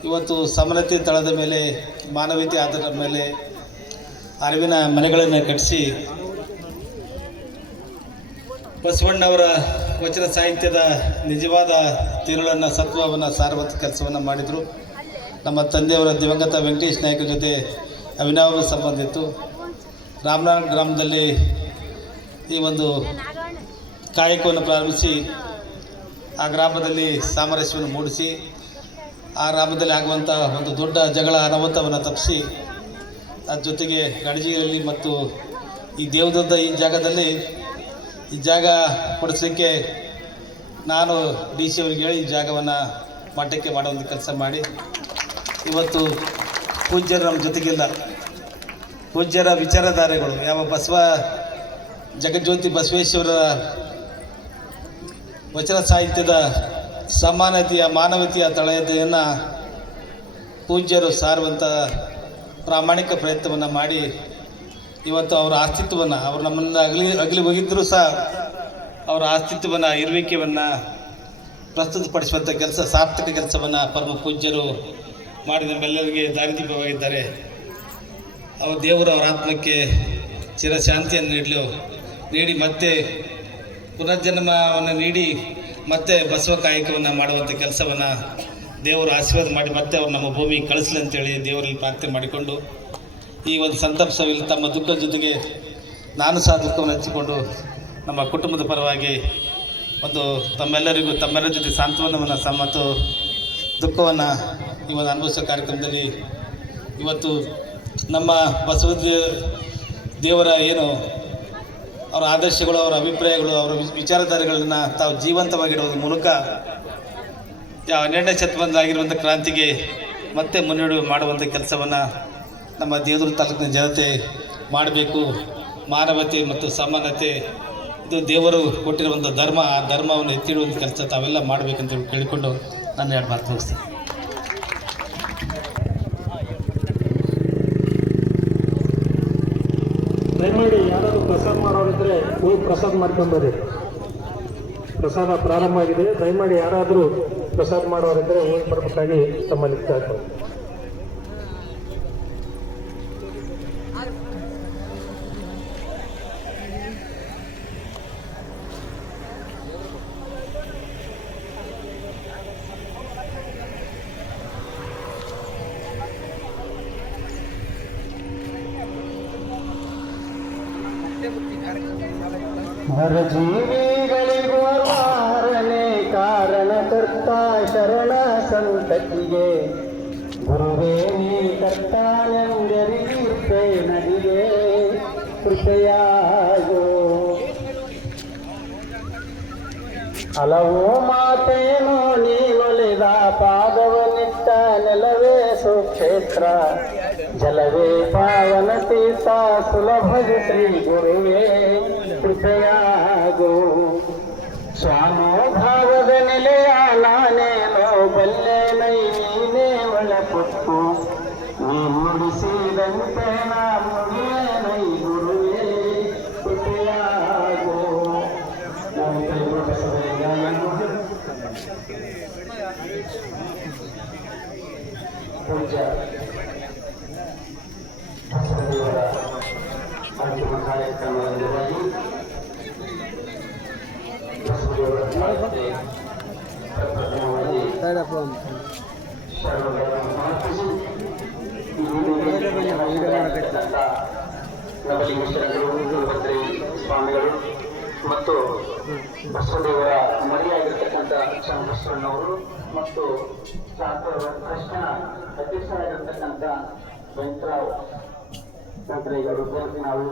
ಇವತ್ತು ಸಮಾನತೆ ತಳದ ಮೇಲೆ, ಮಾನವೀಯತೆ ಆಧಾರದ ಮೇಲೆ ಅರಿವಿನ ಮನೆಗಳನ್ನು ಕಟ್ಟಿಸಿ ಬಸವಣ್ಣವರ ವಚನ ಸಾಹಿತ್ಯದ ನಿಜವಾದ ತಿರುಳನ್ನು, ಸತ್ವವನ್ನು, ಸಾರವತ್ ಕೆಲಸವನ್ನು ಮಾಡಿದರು. ನಮ್ಮ ತಂದೆಯವರ ದಿವಂಗತ ವೆಂಕಟೇಶ್ ನಾಯಕರ ಜೊತೆ ಅವಿನಾವ ಸಂಬಂಧ ಇತ್ತು. ರಾಮನಾಳ ಗ್ರಾಮದಲ್ಲಿ ಈ ಒಂದು ಕಾಯಕವನ್ನು ಪ್ರಾರಂಭಿಸಿ ಆ ಗ್ರಾಮದಲ್ಲಿ ಸಾಮರಸ್ಯವನ್ನು ಮೂಡಿಸಿ ಆ ಗ್ರಾಮದಲ್ಲಿ ಆಗುವಂಥ ಒಂದು ದೊಡ್ಡ ಜಗಳ ಅನಾಹುತವನ್ನು ತಪ್ಪಿಸಿ ಅದ್ರ ಜೊತೆಗೆ ಗಣಜಿಯಲ್ಲಿ ಮತ್ತು ಈ ದೇವದತ್ತ ಈ ಜಾಗದಲ್ಲಿ ಈ ಜಾಗ ಕೊಡಿಸಲಿಕ್ಕೆ ನಾನು ಡಿ ಸಿ ಅವರಿಗೆ ಹೇಳಿ ಈ ಜಾಗವನ್ನು ಮಠಕ್ಕೆ ಮಾಡುವಂಥ ಕೆಲಸ ಮಾಡಿ ಇವತ್ತು ಪೂಜ್ಯರು ನಮ್ಮ ಜೊತೆಗಿಲ್ಲ. ಪೂಜ್ಯರ ವಿಚಾರಧಾರೆಗಳು ಯಾವ ಜಗಜ್ಯೋತಿ ಬಸವೇಶ್ವರ ವಚನ ಸಾಹಿತ್ಯದ ಸಮಾನತೆಯ, ಮಾನವೀಯತೆಯ ತಳಹದಿಯನ್ನು ಪೂಜ್ಯರು ಸಾರುವಂಥ ಪ್ರಾಮಾಣಿಕ ಪ್ರಯತ್ನವನ್ನು ಮಾಡಿ ಇವತ್ತು ಅವರ ಅಸ್ತಿತ್ವವನ್ನು, ಅವರು ನಮ್ಮನ್ನು ಅಗಲಿ ಹೋಗಿದ್ದರೂ ಸಹ ಅವರ ಅಸ್ತಿತ್ವವನ್ನು, ಇರುವಿಕೆಯನ್ನು ಪ್ರಸ್ತುತಪಡಿಸುವಂಥ ಕೆಲಸ, ಸಾರ್ಥಕ ಕೆಲಸವನ್ನು ಪರಮ ಪೂಜ್ಯರು ಮಾಡಿ ನಮ್ಮೆಲ್ಲರಿಗೆ ದಾರಿದೀಪವಾಗಿದ್ದಾರೆ. ದೇವರು ಅವರ ಆತ್ಮಕ್ಕೆ ಚಿರಶಾಂತಿಯನ್ನು ನೀಡಿ ಮತ್ತೆ ಪುನರ್ಜನ್ಮವನ್ನು ನೀಡಿ ಮತ್ತೆ ಬಸವ ಕಾಯಕವನ್ನು ಮಾಡುವಂಥ ಕೆಲಸವನ್ನು ದೇವರು ಆಶೀರ್ವಾದ ಮಾಡಿ ಮತ್ತೆ ಅವ್ರು ನಮ್ಮ ಭೂಮಿಗೆ ಕಳಿಸ್ಲಿ ಅಂತೇಳಿ ದೇವರಲ್ಲಿ ಪ್ರಾರ್ಥನೆ ಮಾಡಿಕೊಂಡು ಈ ಒಂದು ಸಂತಾಪ ಸಭೆಯಲ್ಲಿ ತಮ್ಮ ದುಃಖದ ಜೊತೆಗೆ ನಾನು ಸಹ ದುಃಖವನ್ನು ಹಂಚಿಕೊಂಡು ನಮ್ಮ ಕುಟುಂಬದ ಪರವಾಗಿ ಒಂದು ತಮ್ಮೆಲ್ಲರಿಗೂ ತಮ್ಮೆಲ್ಲರ ಜೊತೆ ಸಾಂತ್ವನವನ್ನು ಮತ್ತು ದುಃಖವನ್ನು ಈ ಒಂದು ಅನುಭವಿಸೋ ಕಾರ್ಯಕ್ರಮದಲ್ಲಿ ಇವತ್ತು ನಮ್ಮ ಬಸವ ದೇವರ ಏನು ಅವರ ಆದರ್ಶಗಳು, ಅವರ ಅಭಿಪ್ರಾಯಗಳು, ಅವರ ವಿಚಾರಧಾರೆಗಳನ್ನು ತಾವು ಜೀವಂತವಾಗಿಡುವುದರ ಮೂಲಕ 12ನೇ ಶತಮಾನದಾಗಿರುವಂಥ ಕ್ರಾಂತಿಗೆ ಮತ್ತೆ ಮುನ್ನಡೆ ಮಾಡುವಂಥ ಕೆಲಸವನ್ನು ನಮ್ಮ ದೇವದುರ್ಗ ತಾಲೂಕಿನ ಜನತೆ ಮಾಡಬೇಕು. ಮಾನವತೆ ಮತ್ತು ಸಮಾನತೆ ಇದು ದೇವರು ಕೊಟ್ಟಿರುವಂಥ ಧರ್ಮ, ಆ ಧರ್ಮವನ್ನು ಎತ್ತಿಡುವಂಥ ಕೆಲಸ ತಾವೆಲ್ಲ ಮಾಡಬೇಕಂತ ಕೇಳಿಕೊಂಡು ನಾನು 2 ಮಾತು ಮುಗಿಸ್ತೀನಿ. ದಯಮಾಡಿ ಯಾರಾದರೂ ಪ್ರಸಾದ ಮಾಡೋರಿದ್ದರೆ ಹೋಗಿ ಪ್ರಸಾದ ಮಾಡ್ಕೊಂಬರ್ರಿ. ಪ್ರಸಾದ ಪ್ರಾರಂಭ ಆಗಿದೆ. ದಯಮಾಡಿ ಯಾರಾದರೂ ಪ್ರಸಾದ ಮಾಡೋರಿದ್ದರೆ ಹೋಗಿ ಬರಬೇಕಾಗಿ ತಮ್ಮಲ್ಲಿ ಕೇಳ್ತಾರೆ. ನರಜೀವಿಗಳಿಗೂ ಅರ್ವಾರನೆ ಕಾರಣಕರ್ತ ಶರಣ ಸಂತತಿಗೆ ಗುರುವೇ ನೀ ಕರ್ತಾನೆಂದರಿಯುತ್ತೆ ನದಿಗೆ ಕೃಪೆಯಾಗೋ. ಹಲವು ಮಾತೇನೋ ನೀನೊಲಿದ ಪಾದವನಿಟ್ಟ ನೆಲವೇ ಸುಕ್ಷೇತ್ರ ಜಲವೇ ಪಾವನ ತೀರ್ಥ ಸುಲಭ ಶ್ರೀ ಗುರುವೇ ಕೃಪೆಯಾಗೋ. ಸ್ವಾನುಭಾವದ ನೆಲೆಯ ನಾನೇನೋ ಬಲ್ಲೆನೈ ನೀನೇ ಒಳಪಟ್ಟು ನೀ ನುಡಿಸಿದಂತೆ ನಾ ಮುಗಿಯನೈ ಗುರುವೇ ಕೃಪೆಯಾಗೋ. ಪೂಜ್ಯ ಬಸವದೇವರ ಅಂತಿಮ ಕಾರ್ಯಕ್ರಮದಲ್ಲಿ ಬಸವದೇವರ ಪ್ರಪ್ರಥಮವಾಗಿ ಶರಣಗಳನ್ನು ಸಮರ್ಪಿಸಿ ನವಲಿಂಗೇಶ್ವರಗಳು, ಭದ್ರಿ ಸ್ವಾಮಿಗಳು ಮತ್ತು ಬಸವದೇವರ ಮರಿಯಾಗಿರ್ತಕ್ಕಂಥ ಚನ್ನಬಸವಣ್ಣವರು ಮತ್ತು ಟ್ರಸ್ಟ್ನ ಅಧ್ಯಕ್ಷರಾಗಿರ್ತಕ್ಕಂಥ ವೆಂಕಟರಾವ್ ಭದ್ರಿಗಳು ನಾವು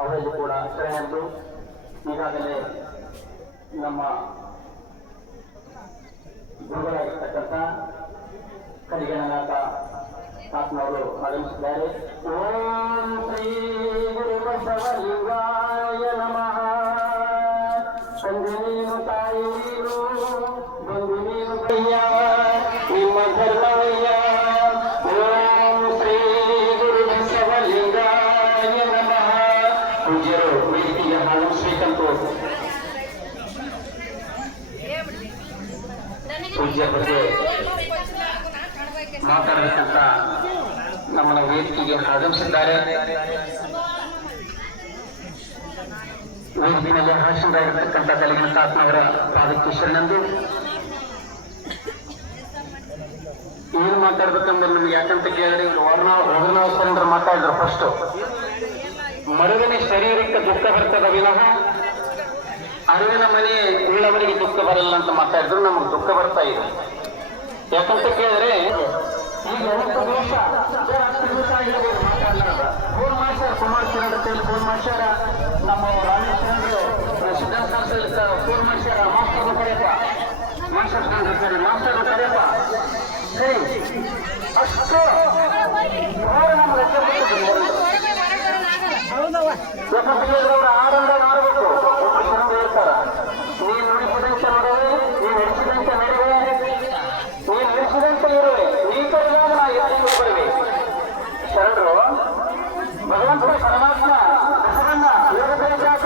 ಅವರಲ್ಲಿ ಕೂಡ ಶರಣರು. ಈಗಾಗಲೇ ನಮ್ಮ ಗುರುಗಳಾಗಿರ್ತಕ್ಕಂಥ ಕರಿಗಣನಾಥ ತಾತನವರು ಆಗಮಿಸಿದ್ದಾರೆ. ಓಂ ಶ್ರೀ ಗುರು ಬಸವಲಿಂಗಾಯ ನಮಃ. ತಂದೆ ನೀನು, ತಾಯಿ ನೀನು, ಬಂಧು ನೀನು ಕೈಯ ನಿಮ್ಮ ಧರ್ಮವಯ್ಯ. ಓಂ ಶ್ರೀ ಗುರು ಬಸವಲಿಂಗಾಯ ನಮಃ. ಪೂಜ್ಯರು ವೇದಿಕೆಗೆ ಆಗಮಿಸಬೇಕಂತೂ ಪೂಜ್ಯ ಬಗ್ಗೆ ಮಾತಾಡಬೇಕಂತ ನಮ್ಮನ್ನ ವೇದಿಕೆಗೆ ಆಗಮಿಸಿದ್ದಾರೆ. ವೇದಿಕೆಯಲ್ಲಿ ಭಾಷಣರಾಗಿರ್ತಕ್ಕಂಥ ಕಲಿಗಿನ ತಾತನವರ ಪಾದಕ್ಕೆ ಶರಣಂದು ಏನು ಮಾತಾಡ್ಬೇಕಂದ್ರೆ ನಮ್ಗೆ ಯಾಕಂತ ಕೇಳಿದ್ರೆ ಒಗರ್ನವಸ್ಕರಂದ್ರೆ ಮಾತಾಡಿದ್ರು. ಫಸ್ಟ್ ಮರುವಿನ ಶಾರೀರಿಕ ದುಃಖ ಬರ್ತದ ವಿನಃ ಅರಿವಿನ ಮನೆ ಉಳ್ಳವರಿಗೆ ದುಃಖ ಬರಲ್ಲ ಅಂತ ಮಾತಾಡಿದ್ರು. ನಮಗೆ ದುಃಖ ಬರ್ತಾ ಇದೆ. ಯಾಕಂತ ಕೇಳಿದ್ರೆ ಈಗ ಫೋನ್ ಮಾಡ್ಸ್ಯಾರ, ಕುಮಾರ್ ಶರಣ್ ಅಂತೇಳಿ ಫೋನ್ ಮಾಡ್ಸ್ಯಾರ, ನಮ್ಮ ರಾಮೇಶ್ವರರು ಸಿದ್ಧಾಂತ ಫೋನ್ ಮಾಡ್ಸ್ಯಾರ, ಮಾಸ್ಟರ್ ಕರೆಯಪ್ಪ, ಮಾಸ್ಟರ್ ಕರೆಯಪ್ಪ. ಸರಿ, ಅಷ್ಟು ಯಾಕಂತ ಹೇಳಿದ್ರೆ ಅವ್ರು ಆಡಂದಾಗ ಆಡ್ಬೇಕು. ಹೇಳ್ತಾರ, ನೀನು ನುಡಿಸಿದಂತೆ ನೋಡುವೆ, ನೀನು ನಡೆಸಿದಂತೆ ನಡೆವೆ, ನೀನು ನಡೆಸಿದಂತೆ ಇರುವೆ, ನೀ ಕರೆದಾಗ ನಾ ಎಲ್ಲಿ ಬರುವೆ. ಶರಣರು ಭಗವಂತ ಪರಮಾತ್ಮ ಹೆಸರನ್ನ ಯೋಗದೇಶಾಕ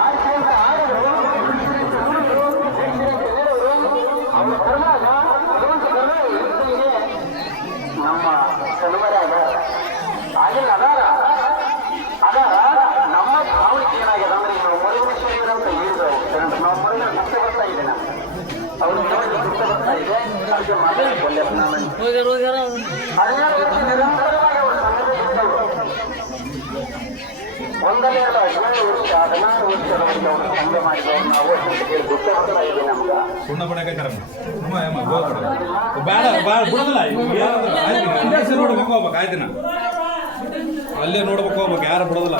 ಆರಿಸಿದಂತೆ ಆಡಲು ಅವರ ಕರ್ನಾಗ ಭಗವಂತ ಕರ್ನಾಟಕ ನಮ್ಮ ಕಣ್ಮರ್ಯಾಗ ಆಗಿಲ್ಲ ಅದಾರ ನಮ್ಮ ಒಂದನೆಯಲ್ಲ 17 ವರ್ಷ 16 ವರ್ಷದವರೆಗೆ ಅವರು ಸಂಘ ಮಾಡಿದವರು ನಾವು ದುಡ್ಡು ನಮ್ಗೆ ಸುಣ್ಣ ಬಡಕರ ಬೇಡ ಬಿಡೋದಿಲ್ಲ ನೋಡ್ಬೇಕು ಹೋಗ್ಬೇಕು ಆಯ್ತಿನ ಅಲ್ಲೇ ನೋಡ್ಬೇಕು ಹೋಗ್ಬೇಕು ಯಾರು ಬಿಡೋದಿಲ್ಲ.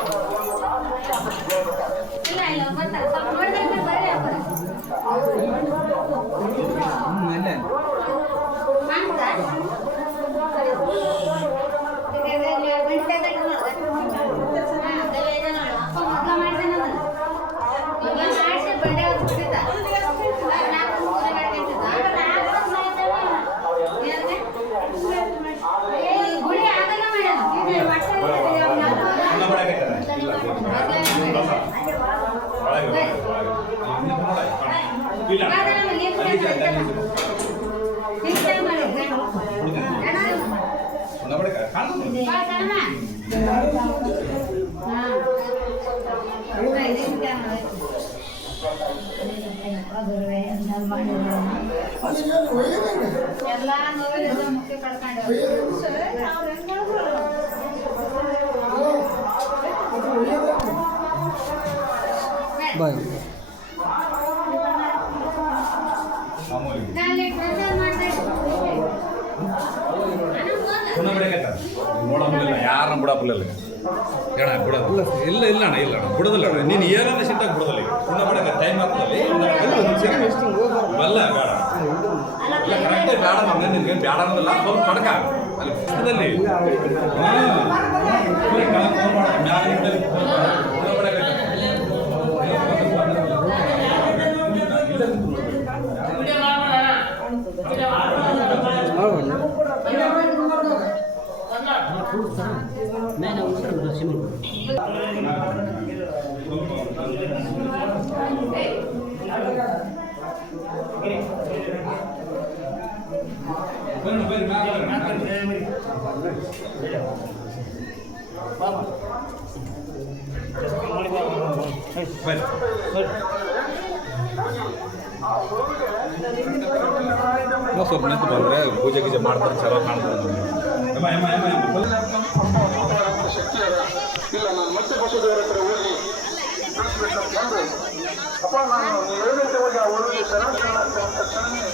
ಎಲ್ಲ ಮುಖ್ಯ ಕಳ್ಕೊಂಡು ಬಾಯ್ ನೋಡೋದಿಲ್ಲ ಯಾರನ್ನ ಬಿಡಪ್ಪಿಲ್ಲ ಹೇಳ ಬಿಡೋದಿಲ್ಲ ಇಲ್ಲ ಇಲ್ಲ ಅಣ್ಣ ಇಲ್ಲ ಅಣ್ಣ ಬಿಡೋದಿಲ್ಲ ಅಣ್ಣ ನೀನು ಏನಾರ ಸಿಟ್ಟಾಗಿ ಬಿಡೋದಿಲ್ಲ ಈಗ ಸುಣ್ಣ ಬಿಡಕ್ಕೆ ಟೈಮ್ ಆಗ್ತದೆ ಅಲ್ಲ ಬೇಡ ಇಲ್ಲ ಕರೆಕ್ಟೇ ಬೇಡ ನಮ್ಗೆ ನಿನ್ಗೆ ಬೇಡ ಅನ್ನೋದಿಲ್ಲ ಸ್ವಲ್ಪ ಕಡಕ ಅಲ್ಲಿ ಪುಸ್ತಕದಲ್ಲಿ ಸ್ವಲ್ಪ ನಿಂತು ಬಂದರೆ ಪೂಜೆ ಗೀಜೆ ಮಾಡ್ತಾರೆ ಚಲೋ ಕಾಣ್ತಾರೆ. ಶಕ್ತಿ ಅದ ಇಲ್ಲ ನಾನು ಮತ್ತೆ ಬಸವದೇವರ ಹತ್ರ ಹೋಗಿ ತಿಳಿಸ್ಬೇಕಂತಂದ್ರೆ ಅಪ್ಪ ನಾನು ಹೇಳಿದಂತೆ ಹೋಗಿ ಆ ಊರಿಗೆ ತಕ್ಷಣವೇ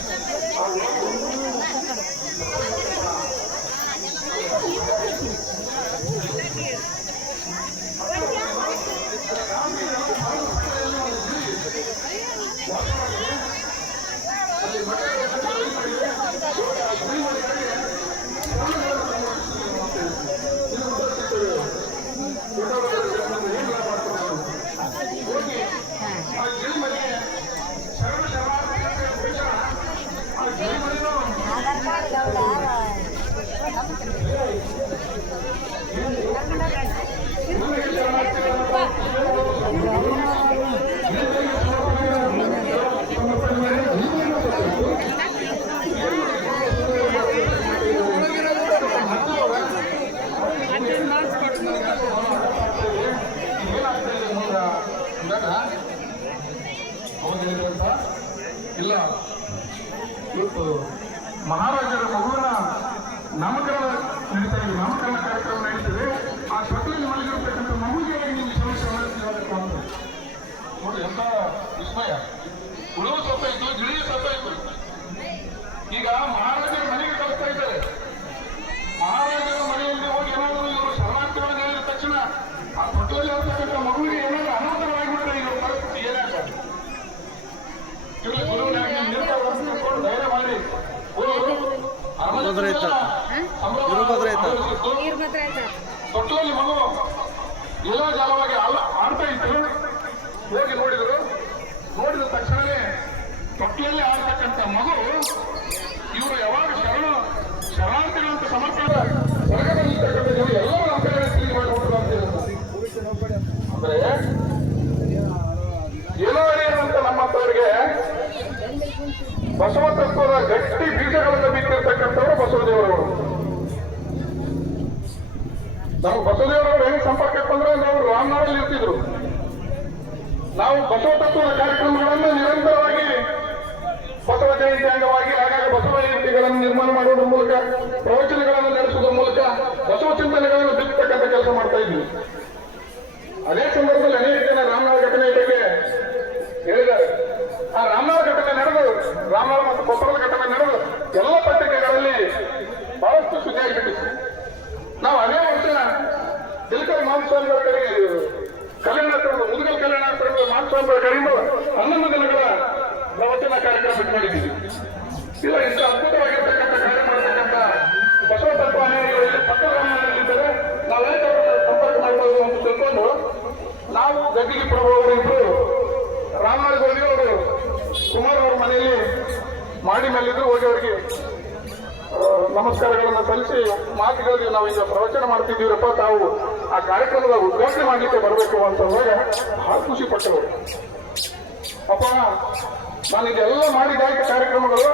ಇಲ್ಲ ಇವತ್ತು ಮಹಾರಾಜರ ಮಗುವಿನ ನಾಮಕರಣ ನಡೀತಾ ಇದೆ, ನಾಮಕರಣ ಕಾರ್ಯಕ್ರಮ ನಡೀತಿದೆ. ಆ ತೊಟ್ಟಿನಲ್ಲಿ ಮಲಗಿರ್ತಕ್ಕಂಥ ಮಗುವಿಗೆ ನೀವು ಸಮಸ್ಯೆ ಮಾಡಬೇಕು ಅಂತ ನೋಡಿ ಎಂತ ವಿಸ್ಮಯ. ಉಳುವ ಸತ್ತಾಯ್ತು, ಗಿಳಿಯ ಸತ್ತಾಯ್ತು. ಈಗ ಮಹಾರಾಜರ ಮನೆಗೆ ಕಳಿಸ್ತಾ ಇದ್ದಾರೆ. ಮಹಾರಾಜರ ಮನೆಯಲ್ಲಿ ಹೋಗಿ ಏನಾದರೂ ಇವರು ಶರಣಾರ್ಥಿಗಳನ್ನು ಹೇಳಿದ ತಕ್ಷಣ ಆ ತೊಟ್ಟಿನಲ್ಲಿ ಇರ್ತಕ್ಕಂಥ ಮಗುವಿಗೆ ಏನಾದರೂ ಅನಾಥರವಾಗಿಬಿಟ್ರೆ ಇವರು ಪರಿಸ್ಥಿತಿ ಏನಾಗ್ತದೆ? ಇವರು ಗುರುವಿನಾಗಿ ನಿರ್ಧಾರ ಧೈರ್ಯ ಮಾಡಿ ತೊಟ್ಟಿನಲ್ಲಿ ಮಗು ಎಲ್ಲೋ ಜಾಲವಾಗಿ ಆಡ್ತಾ ಇತ್ತು. ಹೋಗಿ ನೋಡಿದ್ರು. ನೋಡಿದ ತಕ್ಷಣವೇ ತೊಟ್ಟಿಯಲ್ಲಿ ಆಡ್ತಕ್ಕಂಥ ಮಗು ಇವರು ಯಾವಾಗ ಶರಣಾರ್ಥಿಗಳಂತ ಸಮರ್ಪಣೆ ಸ್ವರ್ಗದಲ್ಲಿರ್ತಕ್ಕಂಥ ಜನ ಎಲ್ಲರೂ ನಮ್ಮ ಕಡೆ ತಿರುಗಿ ಮಾಡಿಬಿಟ್ರು ಅಂದ್ರೆ ಏನೋ ಅಂತ ನಮ್ಮಂತವರಿಗೆ ಬಸವ ತತ್ವದ ಗಟ್ಟಿ ಬೀಜಗಳನ್ನು ಬಿತ್ತಿರ್ತಕ್ಕಂಥವ್ರು ಬಸವದೇವರವರು. ನಾವು ಬಸವದೇವರವರು ಹೆಂಗ್ ಸಂಪರ್ಕಕ್ಕೆ ಬಂದ್ರೆ ಅವರು ರಾಮನಾಡಲ್ಲಿ ಇರ್ತಿದ್ರು. ನಾವು ಬಸವ ತತ್ವದ ಕಾರ್ಯಕ್ರಮಗಳನ್ನು ನಿರಂತರವಾಗಿ ಬಸವ ಜಯಂತಿ ಅಂಗವಾಗಿ ಆಗಾಗ ಬಸವ ಜಯಂತಿಗಳನ್ನು ನಿರ್ಮಾಣ ಮಾಡುವುದರ ಮೂಲಕ ಪ್ರವಚನಗಳನ್ನು ನಡೆಸುವುದರ ಮೂಲಕ ಬಸವ ಚಿಂತನೆಗಳನ್ನು ಬಿತ್ತತಕ್ಕಂಥ ಕೆಲಸ ಮಾಡ್ತಾ ಇದ್ವಿ. ಅದೇ ಸಂದರ್ಭದಲ್ಲಿ ಅನೇಕ ಜನ ರಾಮನಾಳ ಘಟನೆ ಬಗ್ಗೆ ಹೇಳಿದ್ದಾರೆ. ಆ ರಾಮನಾಳ ಘಟನೆ ನಡೆದು, ರಾಮನಾಳ ಮತ್ತು ಕೊಪ್ಪಳದ ಘಟನೆ ನಡೆದು ಎಲ್ಲ ಪತ್ರಿಕೆಗಳಲ್ಲಿ ಬಹಳಷ್ಟು ಸುದ್ದಿಯಾಗಿಬಿಟ್ಟಿತ್ತು. ನಾವು ಅದೇ ವರ್ಷ ತಿಲಕರ ಮಾನಸ್ವಾಮಿಗಳ ಕಡೆಗೆ ಕಲ್ಯಾಣಾಶ್ರಮದ ಮುದುಗಲ್ ಕಲ್ಯಾಣಾಶ್ರಮದ ಮಾನಸ್ವಾಮಿಗಳ ಕಡೆಯಿಂದ 11 ದಿನಗಳ ಪ್ರವಚನ ಕಾರ್ಯಕ್ರಮ ಇಟ್ಕೊಂಡಿದ್ದೀವಿ. ಇಲ್ಲ, ಇಂಥ ಅದ್ಭುತವಾಗಿರ್ತಕ್ಕಂಥ ಕಾರ್ಯ ಮಾಡತಕ್ಕಂಥ ಬಸವ ತತ್ವ ಅನುಯಾಯಿಗಳಲ್ಲಿ ಪಕ್ಕದ ಗ್ರಾಮದಲ್ಲಿದ್ದರೆ ನಾವೇನು ಸಂಪರ್ಕ ಮಾಡಬಹುದು ಅಂತ ತಿಳ್ಕೊಂಡು ನಾವು ಗದ್ದಿಗೆ ಪ್ರಭು ಇಬ್ಬರು ರಾಮನಾಳಗೋಗಿ ಅವರು ಕುಮಾರ್ ಅವರ ಮನೆಯಲ್ಲಿ ಮಾಡಿ ಮೇಲಿದ್ದು ಹೋಗಿ ಅವರಿಗೆ ನಮಸ್ಕಾರಗಳನ್ನು ಸಲ್ಲಿಸಿ ಮಾತುಗಳಿಗೆ ನಾವು ಈಗ ಪ್ರವಚನ ಮಾಡ್ತಿದ್ದೀವಪ್ಪ, ತಾವು ಆ ಕಾರ್ಯಕ್ರಮದ ಉದ್ಘಾಟನೆ ಮಾಡಲಿಕ್ಕೆ ಬರಬೇಕು ಅಂತಂದಾಗ ಬಹಳ ಖುಷಿ ಪಟ್ಟರು. ಅಪ್ಪ ನಾನು ಇದೆಲ್ಲ ಮಾಡಿದ ಕಾರ್ಯಕ್ರಮಗಳು